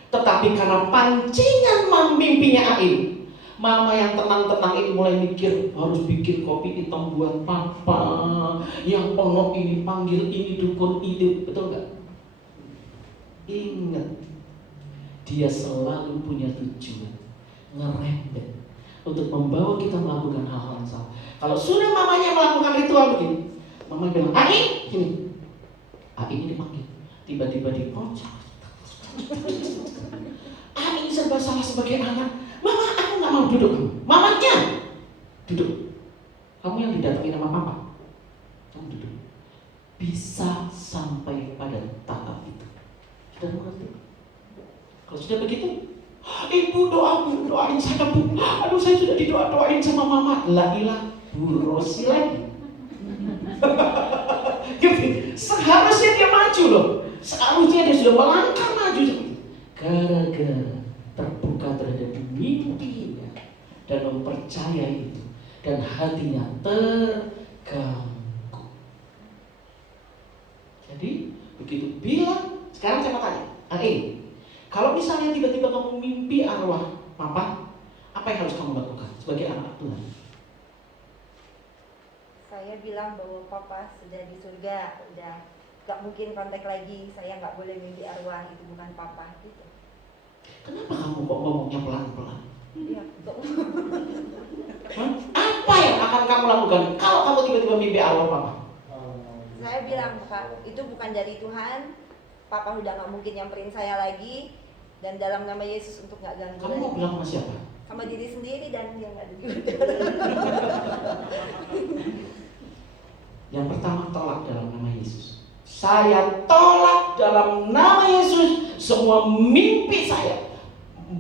tetapi karena pancingan mimpinya Ain, mama yang tenang-tenang ini mulai mikir, harus bikin kopi hitam buat papa, yang ono ini panggil ini dukun ini, betul gak? Ingat, dia selalu punya tujuan, ngerembet untuk membawa kita melakukan hal-hal yang salah. Kalau sudah mamanya melakukan ritual begini, mama bilang, Ain, gini, Ain ini dipanggil, tiba-tiba dipojok. Ain serba salah sebagai anak. Mama, aku gak mau duduk kamu. Mamanya duduk. Kamu yang didatangi sama papa, kamu duduk. Bisa sampai pada tahap itu. Sudah mengerti? Kalau sudah begitu, ibu doain saya bu. Aduh, saya sudah didoain sama mama. Lah Bu Rosi lagi. Seharusnya dia maju loh. Seharusnya dia sudah melangkah maju. Gara-gara terbuka terhadap mimpinya dan mempercayai itu, dan hatinya terganggu. Jadi begitu bilang, sekarang saya mau tanya, kalau misalnya tiba-tiba kamu mimpi arwah papa, apa yang harus kamu lakukan sebagai anak Tuhan? Saya bilang bahwa papa sudah di surga, udah gak mungkin kontak lagi, saya gak boleh mimpi arwah, itu bukan papa gitu. Kenapa kamu kok ngomongnya pelan-pelan? Iya, Apa yang akan kamu lakukan kalau kamu tiba-tiba mimpi arwah papa? saya bilang itu bukan dari Tuhan, papa udah gak mungkin nyamperin saya lagi, dan dalam nama Yesus untuk gak ganggu Kamu lagi. mau bilang sama siapa? Sama diri sendiri dan yang ada di Yang pertama, tolak dalam nama Yesus. Saya tolak dalam nama Yesus semua mimpi saya.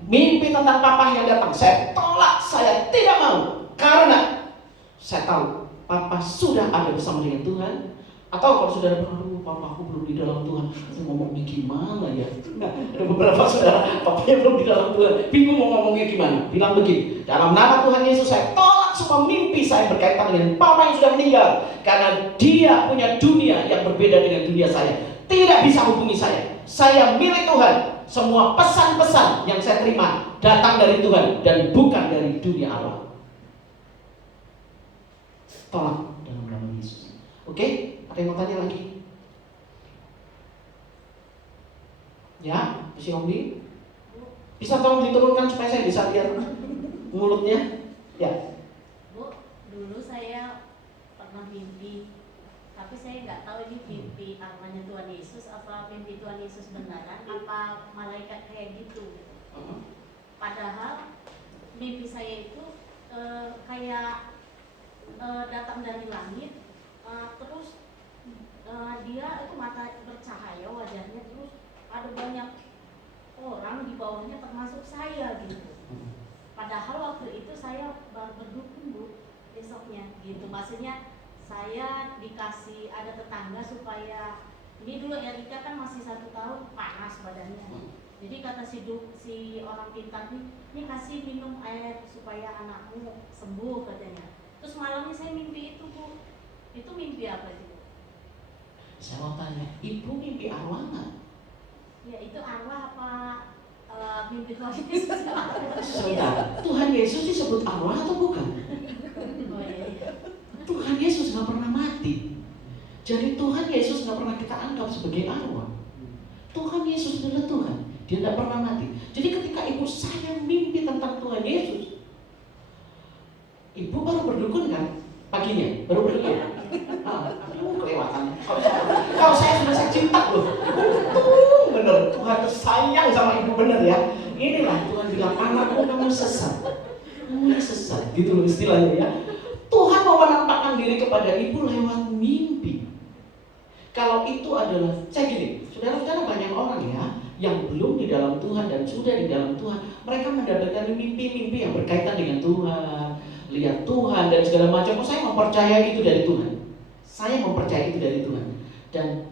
Mimpi tentang papa yang datang, saya tolak, saya tidak mau. Karena saya tahu papa sudah ada bersama dengan Tuhan. Atau kalau sudah ada, aduh papa aku belum di dalam Tuhan, saya ngomongnya gimana ya? Nah, ada beberapa saudara, papanya belum di dalam Tuhan, bingung mau ngomongnya gimana. Bilang begini, dalam nama Tuhan Yesus saya tolak semua mimpi saya berkaitan dengan papa yang sudah meninggal. Karena dia punya dunia yang berbeda dengan dunia saya, tidak bisa hubungi saya. Saya milik Tuhan. Semua pesan-pesan yang saya terima datang dari Tuhan dan bukan dari dunia Allah. Tolak dalam nama Yesus. Oke? Ada yang mau tanya lagi? Ya, si Omni, bisa tolong diturunkan supaya saya bisa lihat mulutnya? Ya. Bu, dulu saya pernah mimpi, tapi saya nggak tahu ini mimpi arwahnya Tuhan Yesus apa mimpi Tuhan Yesus beneran apa malaikat kayak gitu. Padahal mimpi saya itu kayak datang dari langit, terus dia itu mata bercahaya wajahnya, terus ada banyak orang di bawahnya termasuk saya gitu. Padahal waktu itu saya baru berdukun Bu, besoknya gitu. Maksudnya saya dikasih ada tetangga supaya ini dulu Erika kan masih 1 tahun panas badannya. Jadi kata si orang pintar ini kasih minum air supaya anakmu sembuh katanya. Terus malamnya saya mimpi itu Bu. Itu mimpi apa itu? Saya mau tanya, ibu mimpi arwah nggak? Ya itu arwah apa mimpi Tuhan Yesus? Saudara, Tuhan Yesus disebut arwah atau bukan? Oh iya. Tuhan Yesus nggak pernah mati. Jadi Tuhan Yesus nggak pernah kita anggap sebagai arwah. Tuhan Yesus adalah Tuhan, Dia nggak pernah mati. Jadi ketika ibu saya mimpi tentang Tuhan Yesus, ibu baru berdukun kan? Paginya baru berdukun. Kelewatan. Kalau saya sudah saya cinta loh. Bener, Tuhan sayang sama ibu bener ya. Inilah Tuhan bilang, anakku kamu sesat. Kamu sesat, gitu loh istilahnya ya. Tuhan mau menampakkan diri kepada ibu lewat mimpi. Kalau itu adalah, saya gini, saudara-saudara banyak orang ya yang belum di dalam Tuhan dan sudah di dalam Tuhan, mereka mendapatkan mimpi-mimpi yang berkaitan dengan Tuhan, lihat Tuhan dan segala macam. Saya mempercayai itu dari Tuhan. Saya mempercayai itu dari Tuhan. Dan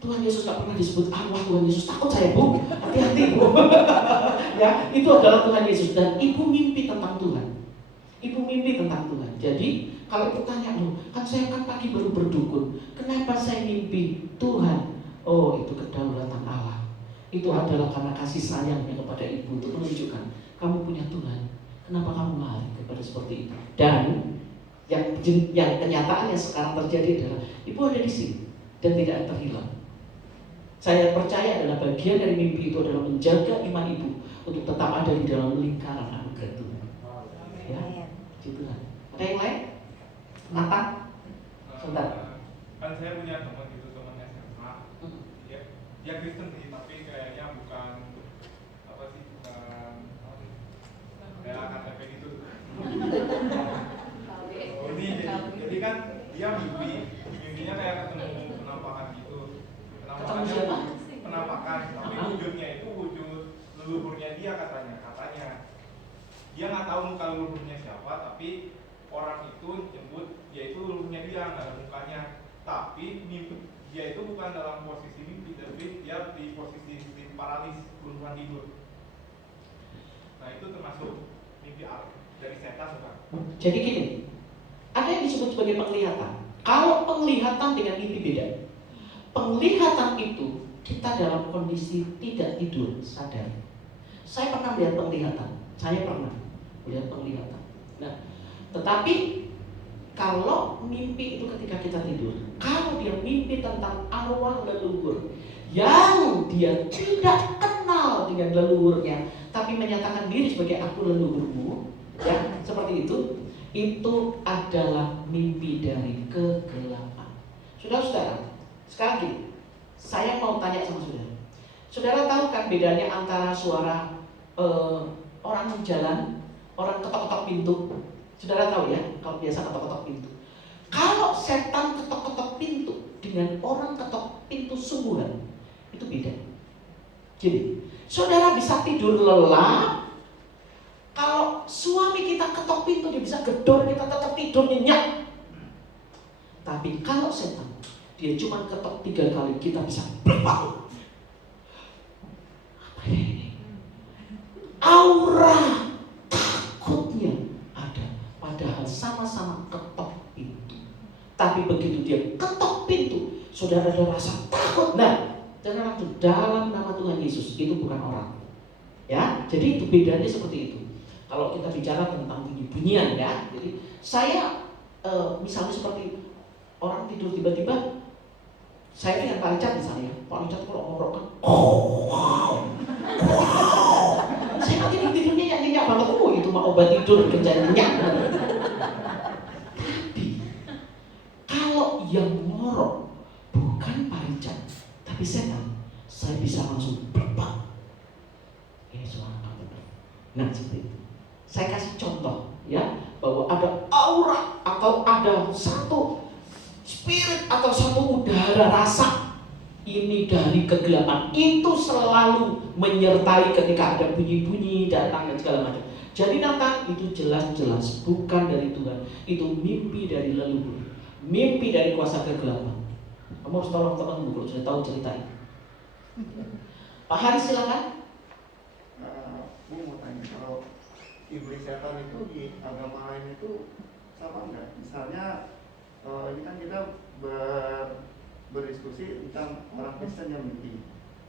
Tuhan Yesus gak pernah disebut arwah Tuhan Yesus. Takut saya, Bu. Hati-hati, Bu. Ya, itu adalah Tuhan Yesus. Dan ibu mimpi tentang Tuhan. Ibu mimpi tentang Tuhan. Jadi kalau ibu tanya, loh, kan saya kan pagi baru berdukun, kenapa saya mimpi Tuhan? Oh, itu kedaulatan Allah. Itu adalah karena kasih sayangnya kepada ibu untuk menunjukkan kamu punya Tuhan. Kenapa kamu lari kepada seperti itu? Dan yang kenyataan yang sekarang terjadi adalah ibu ada di sini dan tidak terhilang. Saya percaya adalah bagian dari mimpi itu adalah menjaga iman ibu untuk tetap ada di dalam lingkaran anugerah Tuhan. Ya, puji Tuhan. Ada yang lain? Nathan? Sebentar. Kan saya punya teman gitu, teman SMA. Dia Kristen sih, tapi kayaknya bukan apa sih, bukan kayak KTP gitu. Jadi kan dia mimpinya kayak ketemu penampakan gitu. Ketemu siapa? Penampakan, tapi wujudnya itu wujud leluhurnya dia katanya. Dia nggak tahu muka leluhurnya siapa, tapi orang itu nyebut dia itu leluhurnya dia, nggak ada mukanya. Tapi mimpi dia itu bukan dalam posisi mimpi, tapi dia di posisi paralis, kelumpuhan tidur. Nah itu termasuk mimpi dari setan bukan? Jadi gini, ada yang disebut sebagai penglihatan. Kalau penglihatan dengan mimpi beda. Penglihatan itu kita dalam kondisi tidak tidur, sadar. Saya pernah melihat penglihatan. Saya pernah melihat penglihatan. Nah, tetapi kalau mimpi itu ketika kita tidur, kalau dia mimpi tentang arwah leluhur yang dia tidak kenal dengan leluhurnya, tapi menyatakan diri sebagai aku leluhurmu, ya seperti itu adalah mimpi dari kegelapan. Saudara-saudara, sekali lagi, saya mau tanya sama saudara. Saudara tahu kan bedanya antara suara orang jalan, orang ketok-ketok pintu? Saudara tahu ya, kalau biasa ketok-ketok pintu. Kalau setan ketok-ketok pintu dengan orang ketok pintu sungguhan, itu beda. Jadi, saudara bisa tidur lelap. Kalau suami kita ketok pintu, dia bisa gedor, kita tetap tidur nyenyak. Tapi kalau setan, dia cuma ketok 3 kali, kita bisa berpaut. Apa ini? Aura takutnya ada, padahal sama-sama ketok pintu. Tapi begitu dia ketok pintu, saudara ada rasa takut. Nah, jangan waktu dalam nama Tuhan Yesus, itu bukan orang. Ya, jadi itu bedanya seperti itu. Kalau kita bicara tentang bunyi-bunyian ya, jadi saya misalnya seperti orang tidur tiba-tiba, saya dengan Pak Richard misalnya, Pak Richard kalau ngorok kan, saya nanti tidurnya nyenyak banget, itu mah obat tidur kerjaan nyenyak. Tapi kalau yang ngorok bukan Pak Richard, tapi setan, saya bisa langsung berbang. Ini suara kamu. Nah seperti itu. Saya kasih contoh ya, bahwa ada aura atau ada satu spirit atau satu udara rasa ini dari kegelapan, itu selalu menyertai ketika ada bunyi-bunyi datang dan segala macam. Jadi Nathan itu jelas-jelas bukan dari Tuhan, itu mimpi dari leluhur, mimpi dari kuasa kegelapan. Kamu harus tolong teman-teman kalau sudah tahu cerita ini. Pak Haris silakan. Aku mau tanya, kalau iblis setan itu di agama lain itu sama enggak? Misalnya ini kan kita berdiskusi tentang orang Kristen yang mimpi.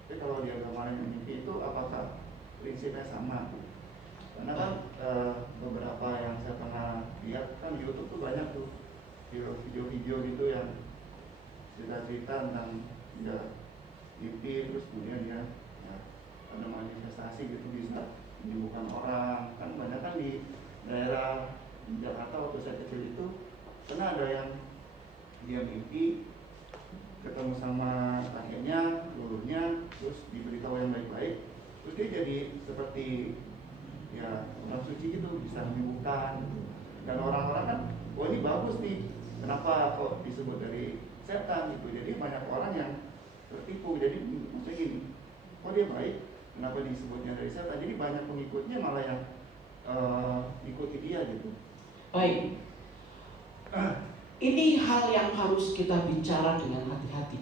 Tapi kalau di agama yang mimpi itu apakah prinsipnya sama? Karena kan beberapa yang saya pernah lihat kan di YouTube tuh banyak tuh video-video gitu yang cerita-cerita tentang ya mimpi, terus kemudian dia ya, ada manifestasi gitu, bisa menyembuhkan orang. Kan banyak kan di daerah di Jakarta waktu saya kecil itu pernah ada yang dia mimpi ketemu sama kakeknya, luluhnya, terus diberitahu yang baik-baik, terus dia jadi seperti ya orang suci gitu, bisa menyembuhkan gitu. Dan orang-orang kan, oh ini bagus nih, kenapa kok disebut dari setan gitu. Jadi banyak orang yang tertipu. Jadi maksudnya gini, kok dia baik, kenapa disebutnya dari setan. Jadi banyak pengikutnya malah yang ikuti dia gitu. Baik, ini hal yang harus kita bicara dengan hati-hati.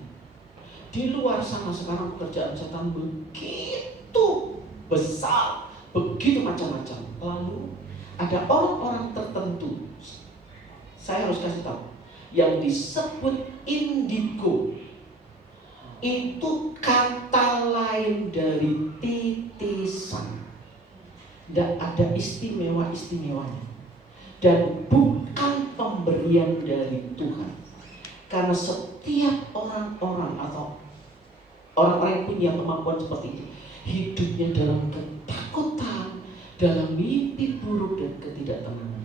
Di luar sana sekarang pekerjaan setan begitu besar, begitu macam-macam. Lalu ada orang-orang tertentu, saya harus kasih tahu, yang disebut indigo. Itu kata lain dari titisan. Tidak ada istimewa-istimewanya. Dan bukan pemberian dari Tuhan. Karena setiap orang-orang atau orang-orang yang punya kemampuan seperti itu, hidupnya dalam ketakutan, dalam mimpi buruk dan ketidaktenangan.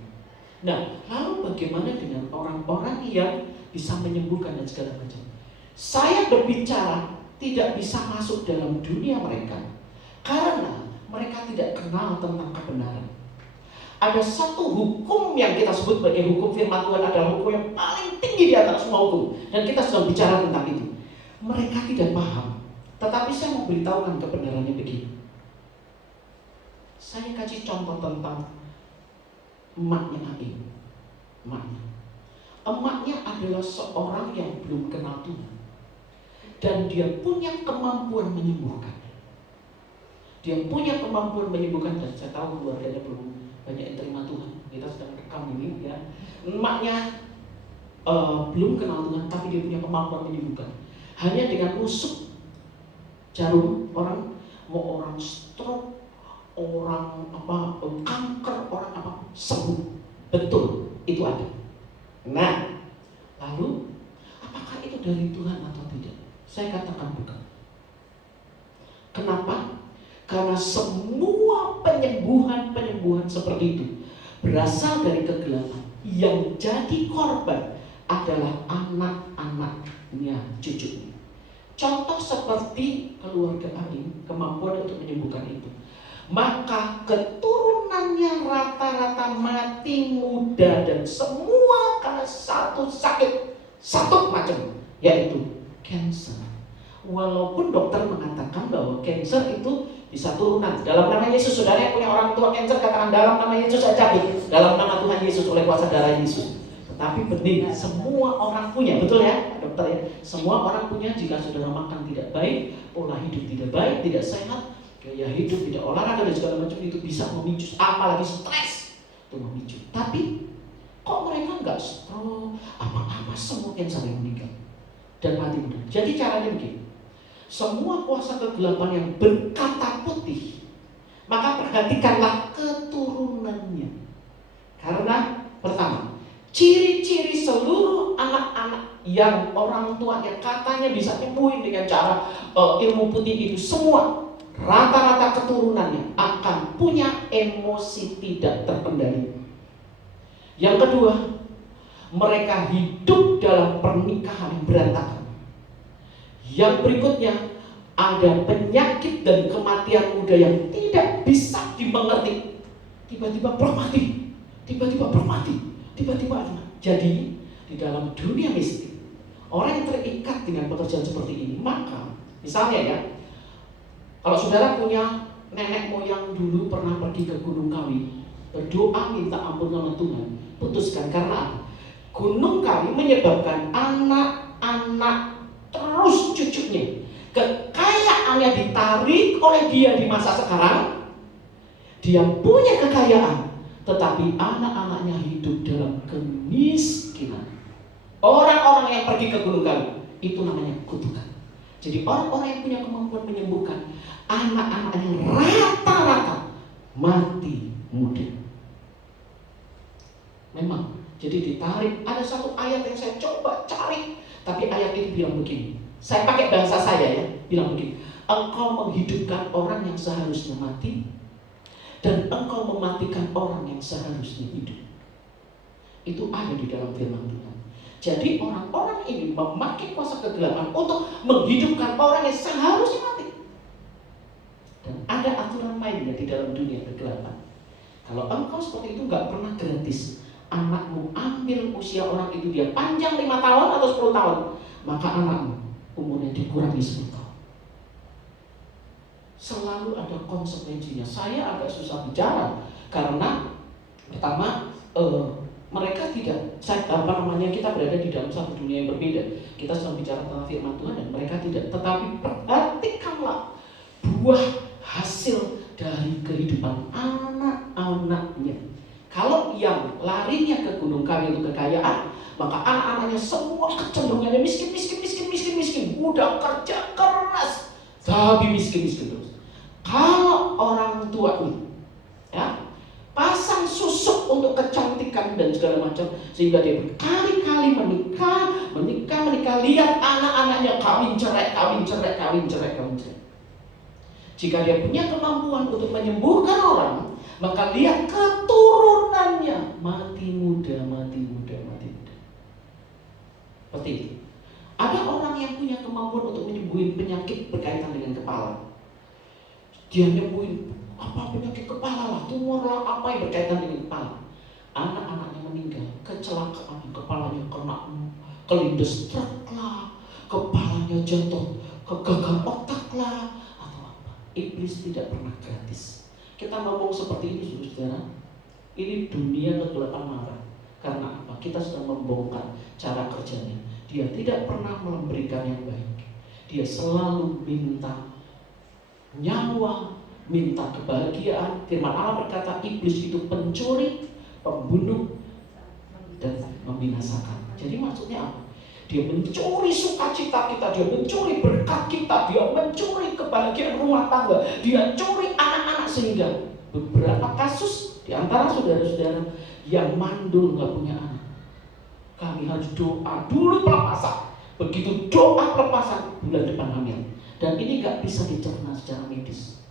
Nah, lalu bagaimana dengan orang-orang yang bisa menyembuhkan dan segala macam? Saya berbicara tidak bisa masuk dalam dunia mereka karena mereka tidak kenal tentang kebenaran. Ada satu hukum yang kita sebut sebagai hukum firman Tuhan, adalah hukum yang paling tinggi di antara semua hukum, dan kita sedang bicara tentang itu. Mereka tidak paham, tetapi saya mau beritahukan kebenarannya begini. Saya kasih contoh tentang emaknya Nabi. Emaknya adalah seorang yang belum kenal Tuhan, dan dia punya kemampuan menyembuhkan. Dia punya kemampuan menyembuhkan, dan saya tahu keluarganya belum banyak yang terima Tuhan. Kita sedang rekam ini ya. Emaknya belum kenal Tuhan, tapi dia punya kemampuan menyembuhkan. Hanya dengan nusuk jarum, orang mau orang stroke, orang kanker, orang apa, sembuh. Betul, itu ada. Nah, lalu apakah itu dari Tuhan atau tidak? Saya katakan bukan. Kenapa? Karena semua penyembuhan seperti itu berasal dari kegelapan. Yang jadi korban adalah anak-anaknya, cucunya. Contoh seperti keluarga Aim, kemampuan untuk menyembuhkan itu. Maka keturunannya rata-rata mati muda, dan semua karena satu sakit, satu macam, yaitu cancer. Walaupun dokter mengatakan bahwa cancer itu bisa turunan. Dalam nama Yesus, saudara yang punya orang tua cancer, katakan dalam nama Yesus saya cabut. Dalam nama Tuhan Yesus, oleh kuasa darah Yesus. Tetapi benih, semua orang punya, betul ya dokter ya? Semua orang punya. Jika saudara makan tidak baik, pola hidup tidak baik, tidak sehat, gaya hidup tidak olahraga dan segala macam, itu bisa memicu, apalagi stres itu memicu. Tapi kok mereka nggak stroke, apa-apa, semua cancer yang meninggal dan mati muda. Jadi caranya begini. Semua kuasa kegelapan yang berkata putih, maka perhatikanlah keturunannya. Karena pertama, ciri-ciri seluruh anak-anak yang orang tua yang katanya bisa nyembuhin dengan cara ilmu putih itu, semua rata-rata keturunannya akan punya emosi tidak terkendali. Yang kedua, mereka hidup dalam pernikahan yang berantakan. Yang berikutnya, ada penyakit dan kematian muda yang tidak bisa dimengerti. Tiba-tiba bermati, tiba-tiba bermati, tiba-tiba ada. Jadi di dalam dunia mistik, orang yang terikat dengan pekerjaan seperti ini, maka misalnya ya, kalau saudara punya nenek moyang dulu pernah pergi ke Gunung Kawi, berdoa minta ampun sama Tuhan, putuskan. Karena apa? Gunung Kawi menyebabkan anak-anak terus cucunya, kekayaannya ditarik oleh dia di masa sekarang. Dia punya kekayaan, tetapi anak-anaknya hidup dalam kemiskinan. Orang-orang yang pergi ke Gunung Kawi itu namanya kutukan. Jadi orang-orang yang punya kemampuan menyembuhkan, anak-anaknya rata-rata mati muda. Memang, jadi ditarik. Ada satu ayat yang saya coba cari, tapi ayat itu bilang begini. Saya pakai bahasa saya ya, bilang begini. Engkau menghidupkan orang yang seharusnya mati, dan engkau mematikan orang yang seharusnya hidup. Itu ada di dalam firman Tuhan. Jadi orang-orang ini memakai kuasa kegelapan untuk menghidupkan orang yang seharusnya mati. Dan ada aturan mainnya di dalam dunia kegelapan. Kalau engkau seperti itu gak pernah gratis. Anakmu ambil usia orang itu, dia panjang 5 tahun atau 10 tahun, maka anakmu umurnya dikurangi 10 tahun. Selalu ada konsekuensinya. Saya agak susah bicara karena pertama mereka tidak, kita berada di dalam satu dunia yang berbeda. Kita sedang bicara tentang firman Tuhan dan mereka tidak. Tetapi perhatikanlah buah hasil dari kehidupan anak-anaknya. Kalau yang larinya ke gunung kawi untuk kekayaan, maka anak-anaknya semua kecenderungannya miskin. Udah kerja keras, tapi miskin terus. Kalau orang tua ini, ya, pasang susuk untuk kecantikan dan segala macam, sehingga dia berkali-kali menikah, lihat anak-anaknya kawin cerai. Jika dia punya kemampuan untuk menyembuhkan orang, maka lihat keturunannya mati muda. Seperti itu. Ada orang yang punya kemampuan untuk menyembuhin penyakit berkaitan dengan kepala. Dia nyembuhin penyakit kepala lah, tumor lah, apa yang berkaitan dengan kepala. Anak-anaknya meninggal, kecelakaan, kepalanya kena kelindes truk lah, kepalanya jatuh, kegagal otak lah, atau apa. Iblis tidak pernah gratis. Kita ngomong seperti ini, saudara, ini dunia kegelapan marah. Karena apa? Kita sedang membongkar cara kerjanya. Dia tidak pernah memberikan yang baik. Dia selalu minta nyawa, minta kebahagiaan. Firman Allah berkata, iblis itu pencuri, pembunuh, dan membinasakan. Jadi maksudnya apa? Dia mencuri sukacita kita, dia mencuri berkat kita, dia mencuri kebahagiaan rumah tangga, dia curi anak-anak, sehingga beberapa kasus di antara saudara-saudara yang mandul gak punya anak, kami harus doa dulu pelepasan. Begitu doa pelepasan, bulan depan hamil. Dan ini gak bisa dicerna secara medis.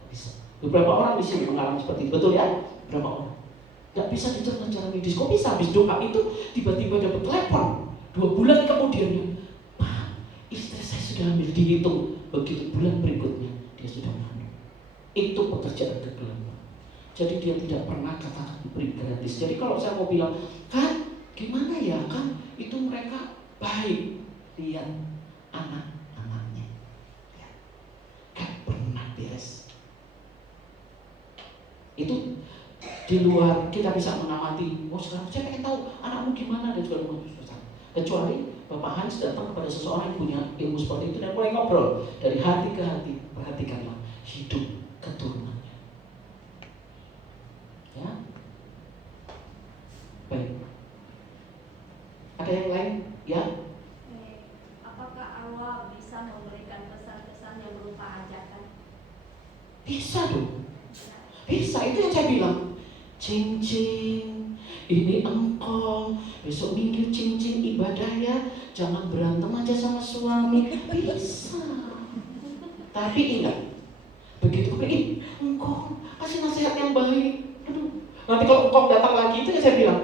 Gak bisa. Beberapa orang di sini mengalami seperti itu, betul ya? Beberapa orang gak bisa dicerna secara medis. Kok bisa habis doa itu tiba-tiba dapat telepon 2 bulan kemudian, Pak, istri saya sudah hamil. Dihitung begitu bulan berikutnya dia sudah hamil. Itu pekerjaan kegelapan. Jadi dia tidak pernah katakan beri gratis. Jadi kalau saya mau bilang, kan gimana ya, kan itu mereka baik, lihat anak-anaknya, gak pernah beres. Itu di luar kita bisa mengamati. Oh sekarang saya pengen tahu anakmu gimana dan segala macam. Kecuali Bapak Hans datang kepada seseorang yang punya ilmu seperti itu dan mulai ngobrol dari hati ke hati. Perhatikanlah hidup keturunannya. Ya, baik. Ada yang lain? Ya. Apakah Allah bisa memberikan pesan-pesan yang berupa ajakan? Bisa dong. Bisa, itu yang saya bilang. Cincin, ini engkau, besok minggu cincin ibadahnya, jangan berantem aja sama suami. Bisa. Tapi ingat, begitu engkau kasih nasihat yang baik. Aduh, nanti kalau engkau datang lagi, itu yang saya bilang,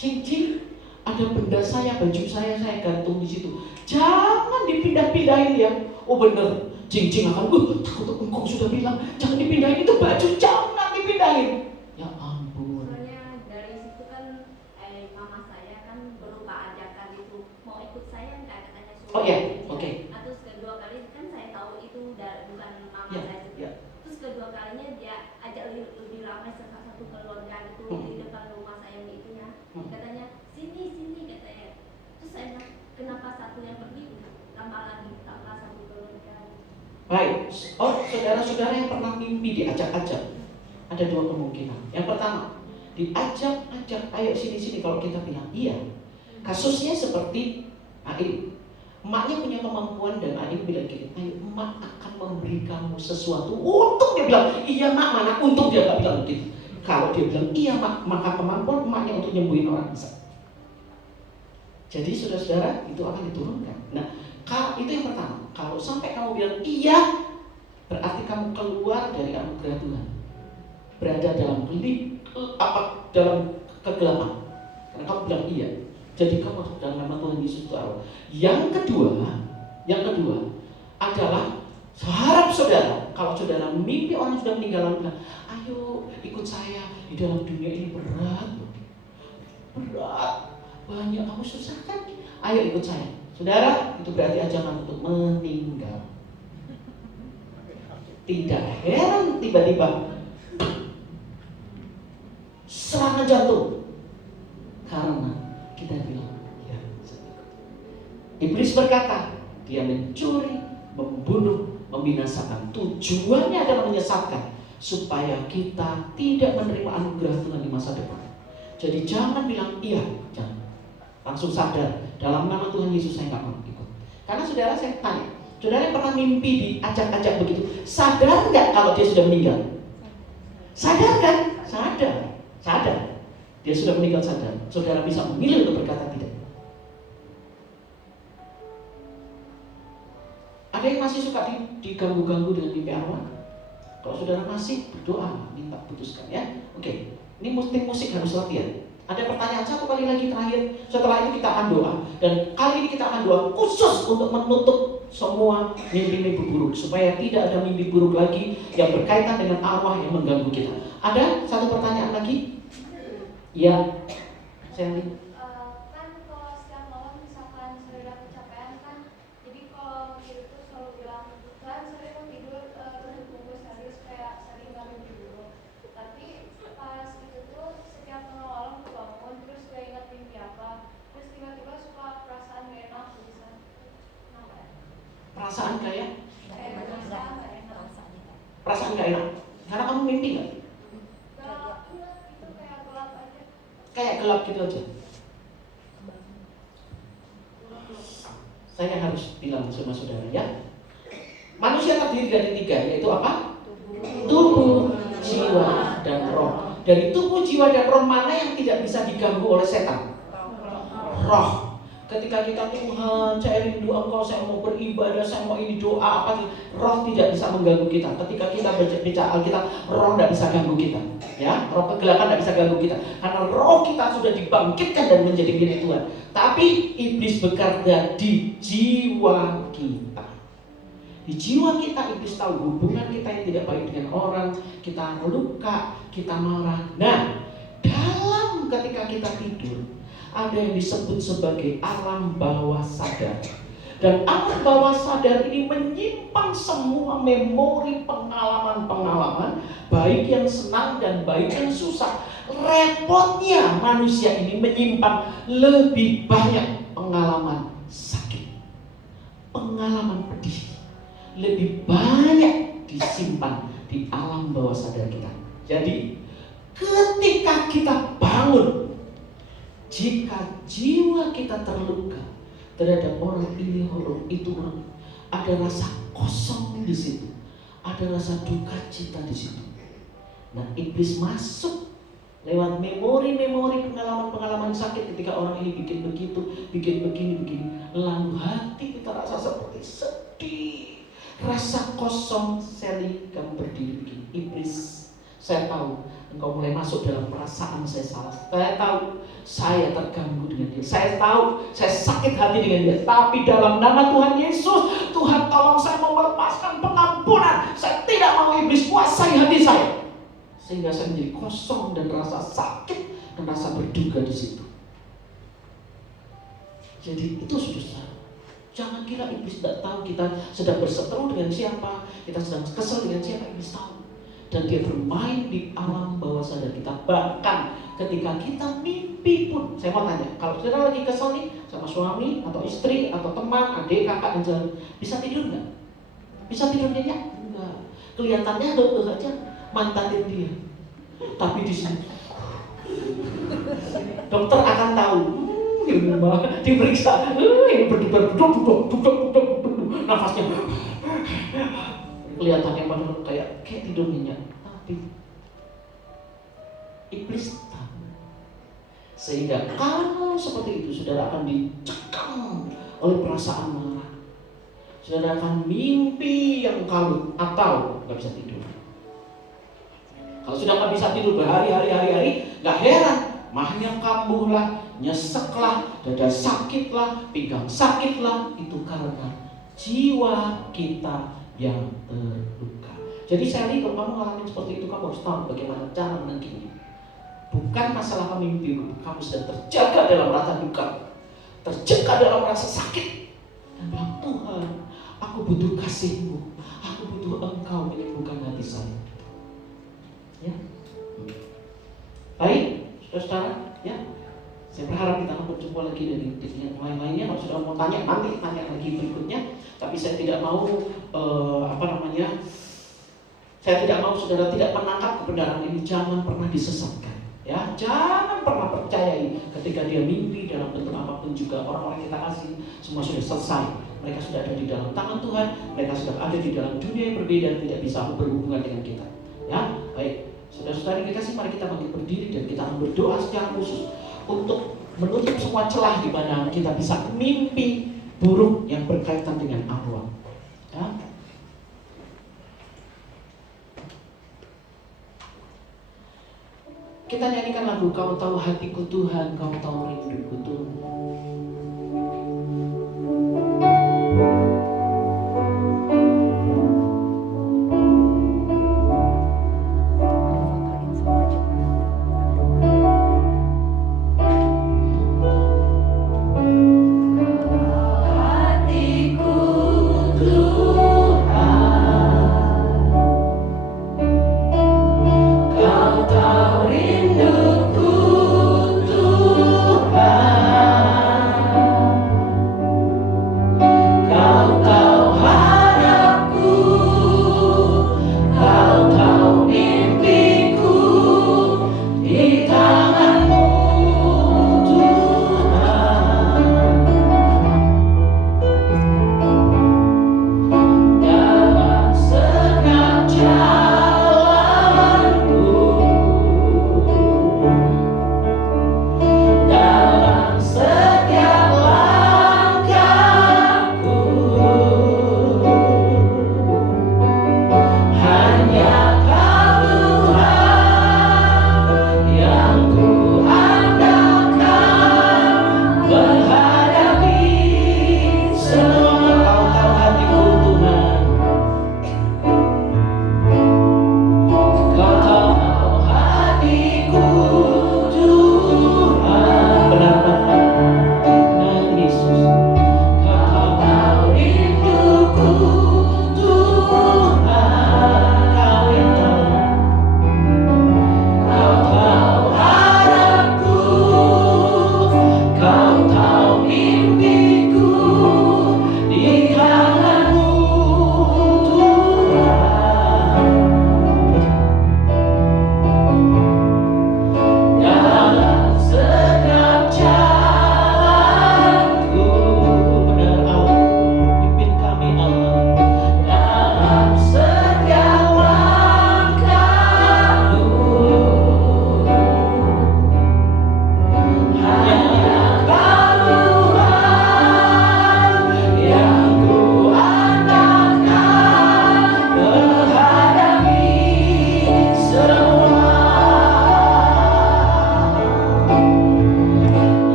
cincin, ada benda saya, baju saya gantung di situ. Jangan dipindah-pindahin ya. Oh bener, cincin akan, takut engkau sudah bilang, jangan dipindahin itu baju, jangan dipindahin. Ya ampun. Soalnya dari situ kan mama saya kan berupa ajakan itu mau ikut saya nggak, katanya suruh. Oh ya, oke. Nah, terus kedua kali kan saya tahu itu bukan mama Ya, saya juga. ya. Terus kedua kalinya dia ajak lebih ramai satu keluarga itu di depan rumah saya itu ya. Katanya sini katanya. Terus saya bilang kenapa satu yang pergi tambah satu keluarga. Baik. Oh, saudara-saudara yang pernah mimpi diajak-ajak, ada 2 kemungkinan. Yang pertama, diajak-ajak, ayo sini-sini. Kalau kita bilang iya, kasusnya seperti Aib. Emaknya punya kemampuan dan adik bilang gini, ayo emak akan memberi kamu sesuatu. Untung dia bilang, iya mak, mana untung dia gak bilang gitu. Kalau dia bilang iya mak, maka kemampuan emaknya untuk nyembuhin orang bisa. Jadi saudara-saudara itu akan diturunkan. Nah, itu yang pertama. Kalau sampai kamu bilang iya, berarti kamu keluar dari anugerah Tuhan, berada dalam dalam kegelapan. Karena kamu bilang iya. Jadi kamu harus dalam nama Tuhan Yesus tahu. Yang kedua adalah harap saudara, kalau saudara mimpi orang sudah meninggal, bilang, ayo ikut saya di dalam dunia ini berat, banyak kamu susah kan? Ayo ikut saya. Saudara, itu berarti ajakan untuk meninggal. Tidak heran tiba-tiba serangan jantung karena kita bilang ya. Iblis berkata, dia mencuri, membunuh, membinasakan. Tujuannya adalah menyesatkan supaya kita tidak menerima anugerah Tuhan di masa depan. Jadi jangan bilang iya, jangan. Langsung sadar, dalam nama Tuhan Yesus saya nggak mau ikut. Karena saudara, saya tanya, saudara yang pernah mimpi diajak-ajak begitu, sadar nggak kalau dia sudah meninggal? Sadar kan? Sadar. Dia sudah meninggal sadar. Saudara bisa memilih untuk berkata tidak. Ada yang masih suka diganggu-ganggu dengan mimpi arwah? Kalau saudara masih, berdoa, minta putuskan ya. Oke, ini musik harus latihan. Ada pertanyaan satu kali lagi terakhir. Setelah itu kita akan doa. Dan kali ini kita akan doa khusus untuk menutup semua mimpi-mimpi buruk, supaya tidak ada mimpi buruk lagi yang berkaitan dengan arwah yang mengganggu kita. Ada satu pertanyaan lagi? Ya, Sally. Kan kalau setiap malam misalkan saudara kecapean kan, jadi kalau tidur tuh selalu bilang kan sering mau tidur terus dibungkus serius kayak sering nggak mimpi dulu. Tapi pas itu tuh setiap tengah malam kebangun terus gak ingat mimpi apa, terus tiba-tiba suka perasaan gak enak bisa. Kenapa ya? Perasaan kayak? Perasaan gak enak. Perasaan gak enak. Karena kamu mimpi nggak? Kayak gelap gitu aja. Saya harus bilang sama saudara ya, manusia terdiri dari 3, yaitu apa? Tubuh, jiwa, dan roh. Dari tubuh, jiwa, dan roh mana yang tidak bisa diganggu oleh setan? Roh. Ketika kita Tuhan, saya rindu Engkau, saya mau beribadah, saya mau ini doa apa, roh tidak bisa mengganggu kita. Ketika kita baca Alkitab, roh tidak bisa ganggu kita. Ya, roh kegelapan tidak bisa ganggu kita. Karena roh kita sudah dibangkitkan dan menjadi milik Tuhan. Tapi iblis bekerja di jiwa kita. Di jiwa kita iblis tahu hubungan kita yang tidak baik dengan orang, kita luka, kita marah. Nah, dalam ketika kita tidur, ada yang disebut sebagai alam bawah sadar. Dan alam bawah sadar ini menyimpan semua memori pengalaman-pengalaman, baik yang senang dan baik yang susah. Repotnya manusia ini menyimpan lebih banyak pengalaman sakit, pengalaman pedih, lebih banyak disimpan di alam bawah sadar kita. Jadi ketika kita bangun, jika jiwa kita terluka terhadap orang ini, orang itu, orang, ada rasa kosong di situ, ada rasa duka cita di situ. Nah, iblis masuk lewat memori-memori pengalaman-pengalaman sakit ketika orang ini bikin begitu, bikin begini. Lalu hati kita rasa seperti sedih, rasa kosong. Sally, kamu berdiri begini. Iblis, saya tahu engkau mulai masuk dalam perasaan saya salah. Saya tahu saya terganggu dengan dia. Saya tahu saya sakit hati dengan dia. Tapi dalam nama Tuhan Yesus, Tuhan tolong saya mau melepaskan pengampunan. Saya tidak mau iblis kuasai hati saya, sehingga saya menjadi kosong dan rasa sakit dan rasa berduka di situ. Jadi itu saudara. Jangan kira iblis tidak tahu kita sedang berseteru dengan siapa, kita sedang kesel dengan siapa. Iblis tahu. Dan dia bermain di alam bawah sadar kita. Bahkan ketika kita mimpi pun, saya mau tanya, kalau saudara lagi kesel nih sama suami atau istri atau teman, adik, kakak, dan bisa tidur nggak? Bisa tidur nyenyak? Enggak. Kelihatannya aja mantanin dia. Tapi di sini dokter akan tahu, diperiksa, ini berdebar, nafasnya kelihatannya padahal kayak tidur nyenyak, tapi iblis tahu. Sehingga kalau seperti itu, saudara akan dicekam oleh perasaan marah. Saudara akan mimpi yang kalut atau nggak bisa tidur. Kalau sudah nggak bisa tidur berhari-hari, nggak heran mahnya kambuhlah, nyeseklah, dada sakitlah, pinggang sakitlah. Itu karena jiwa kita yang terluka. Jadi Sally, kalau kamu ngalamin seperti itu, kamu harus tahu bagaimana cara menangkinya. Bukan masalah kamu mimpi, kamu sedang terjaga dalam rasa duka, terjaga dalam rasa sakit. Dan bilang, Tuhan, aku butuh kasih-Mu, aku butuh Engkau menyembuhkan hati saya. Ya, baik, saudara-saudara, ya. Saya berharap kita akan berjumpa lagi dari yang lain-lainnya. Kalau sudah mau tanya, nanti tanya lagi berikutnya. Tapi saya tidak mau saya tidak mau saudara tidak menangkap kebenaran ini. Jangan pernah disesatkan, ya. Jangan pernah percayai ketika dia mimpi dalam bentuk apapun juga. Orang-orang kita kasih semua sudah selesai. Mereka sudah ada di dalam tangan Tuhan. Mereka sudah ada di dalam dunia yang berbeda, tidak bisa berhubungan dengan kita. Ya, baik. Saudara-saudari kita sih, mari kita bangkit berdiri dan kita akan berdoa secara khusus untuk menutup semua celah di mana kita bisa mimpi buruk yang berkaitan dengan arwah. Ya. Kita nyanyikan lagu Kau Tahu Hatiku Tuhan, Kau Tahu Rinduku Tuhan. Kau tahu rinduku Tuhan.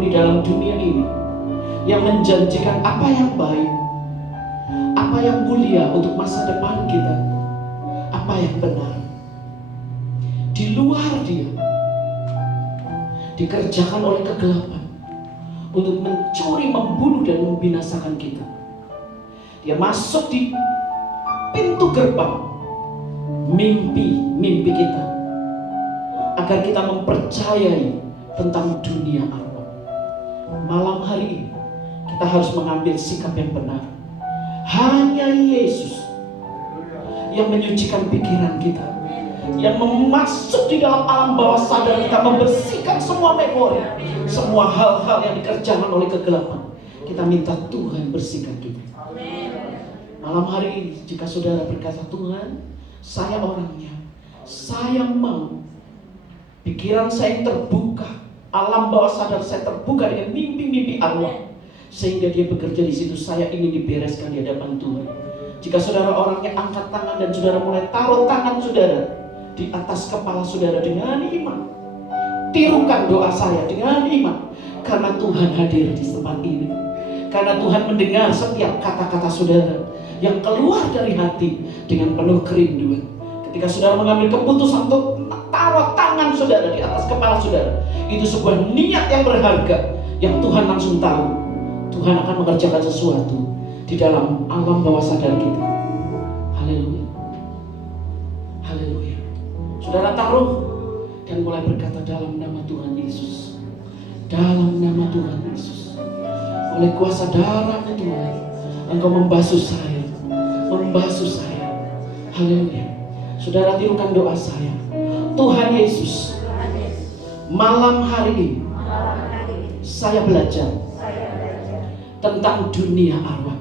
bertarung di dalam dunia ini yang menjanjikan apa yang baik, apa yang mulia untuk masa depan kita, apa yang benar. Di luar dia dikerjakan oleh kegelapan untuk mencuri, membunuh, dan membinasakan kita. Dia masuk di pintu gerbang mimpi kita, agar kita mempercayai tentang dunia arwah. Malam hari ini kita harus mengambil sikap yang benar. Hanya Yesus yang menyucikan pikiran kita, yang masuk di dalam alam bawah sadar kita, membersihkan semua memori, semua hal-hal yang dikerjakan oleh kegelapan. Kita minta Tuhan bersihkan kita. Malam hari ini, jika saudara berkata, Tuhan, saya orangnya, saya mau pikiran saya terbuka, alam bawah sadar saya terbuka dengan mimpi-mimpi arwah, sehingga dia bekerja di situ. Saya ingin dibereskan di hadapan Tuhan. Jika saudara orangnya, angkat tangan dan saudara mulai taruh tangan saudara di atas kepala saudara dengan iman. Tirukan doa saya dengan iman, karena Tuhan hadir di tempat ini. Karena Tuhan mendengar setiap kata-kata saudara yang keluar dari hati dengan penuh kerinduan. Ketika saudara mengambil keputusan untuk taruh tangan saudara di atas kepala saudara, itu sebuah niat yang berharga, yang Tuhan langsung tahu Tuhan akan mengerjakan sesuatu di dalam alam bawah sadar kita. Haleluya, haleluya. Saudara taruh dan mulai berkata, dalam nama Tuhan Yesus, dalam nama Tuhan Yesus, oleh kuasa darah-Mu Tuhan, Engkau membasuh saya, membasuh saya. Haleluya. Saudara tirukan doa saya. Tuhan Yesus, malam hari ini saya belajar tentang dunia arwah.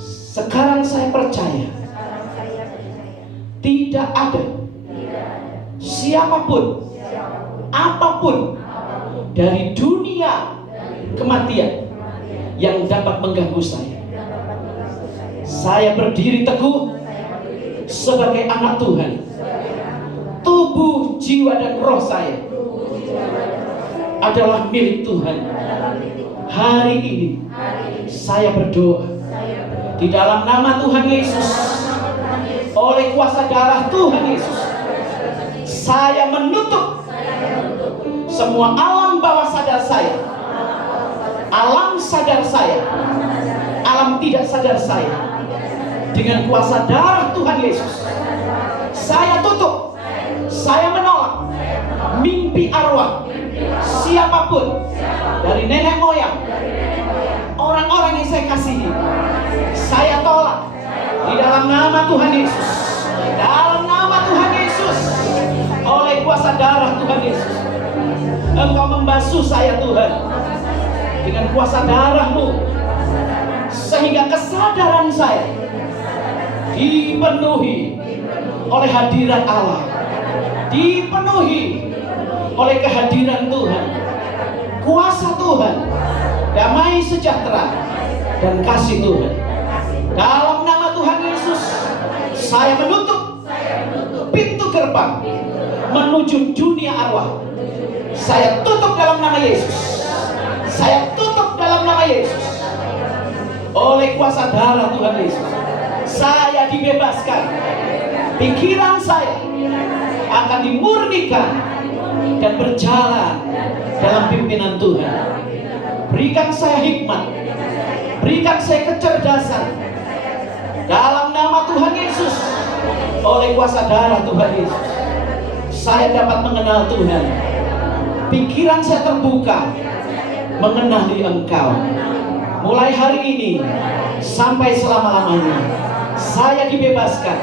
Sekarang saya percaya tidak ada siapapun, apapun dari dunia kematian yang dapat mengganggu saya. Saya berdiri teguh sebagai anak Tuhan. Tubuh, jiwa, dan roh saya adalah milik Tuhan. Hari ini saya berdoa di dalam nama Tuhan Yesus, oleh kuasa darah Tuhan Yesus, saya menutup semua alam bawah sadar saya, alam sadar saya, alam tidak sadar saya, dengan kuasa darah Tuhan Yesus. Saya tutup, saya menolak mimpi arwah siapapun, dari nenek moyang, orang-orang yang saya kasihi. Saya tolak di dalam nama Tuhan Yesus, dalam nama Tuhan Yesus, oleh kuasa darah Tuhan Yesus. Engkau membasuh saya Tuhan dengan kuasa darah-Mu, sehingga kesadaran saya dipenuhi oleh hadirat Allah, dipenuhi oleh kehadiran Tuhan, kuasa Tuhan, damai sejahtera, dan kasih Tuhan. Dalam nama Tuhan Yesus, saya menutup pintu gerbang menuju dunia arwah. Saya tutup dalam nama Yesus. Saya tutup dalam nama Yesus. Oleh kuasa darah Tuhan Yesus, saya dibebaskan. Pikiran saya akan dimurnikan dan berjalan dalam pimpinan Tuhan. Berikan saya hikmat, berikan saya kecerdasan, dalam nama Tuhan Yesus. Oleh kuasa darah Tuhan Yesus, saya dapat mengenal Tuhan. Pikiran saya terbuka mengenali Engkau. Mulai hari ini sampai selama-lamanya, saya dibebaskan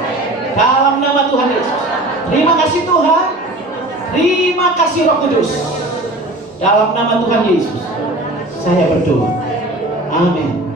dalam nama Tuhan Yesus. Terima kasih Tuhan, terima kasih Roh Kudus. Dalam nama Tuhan Yesus saya berdoa. Amin.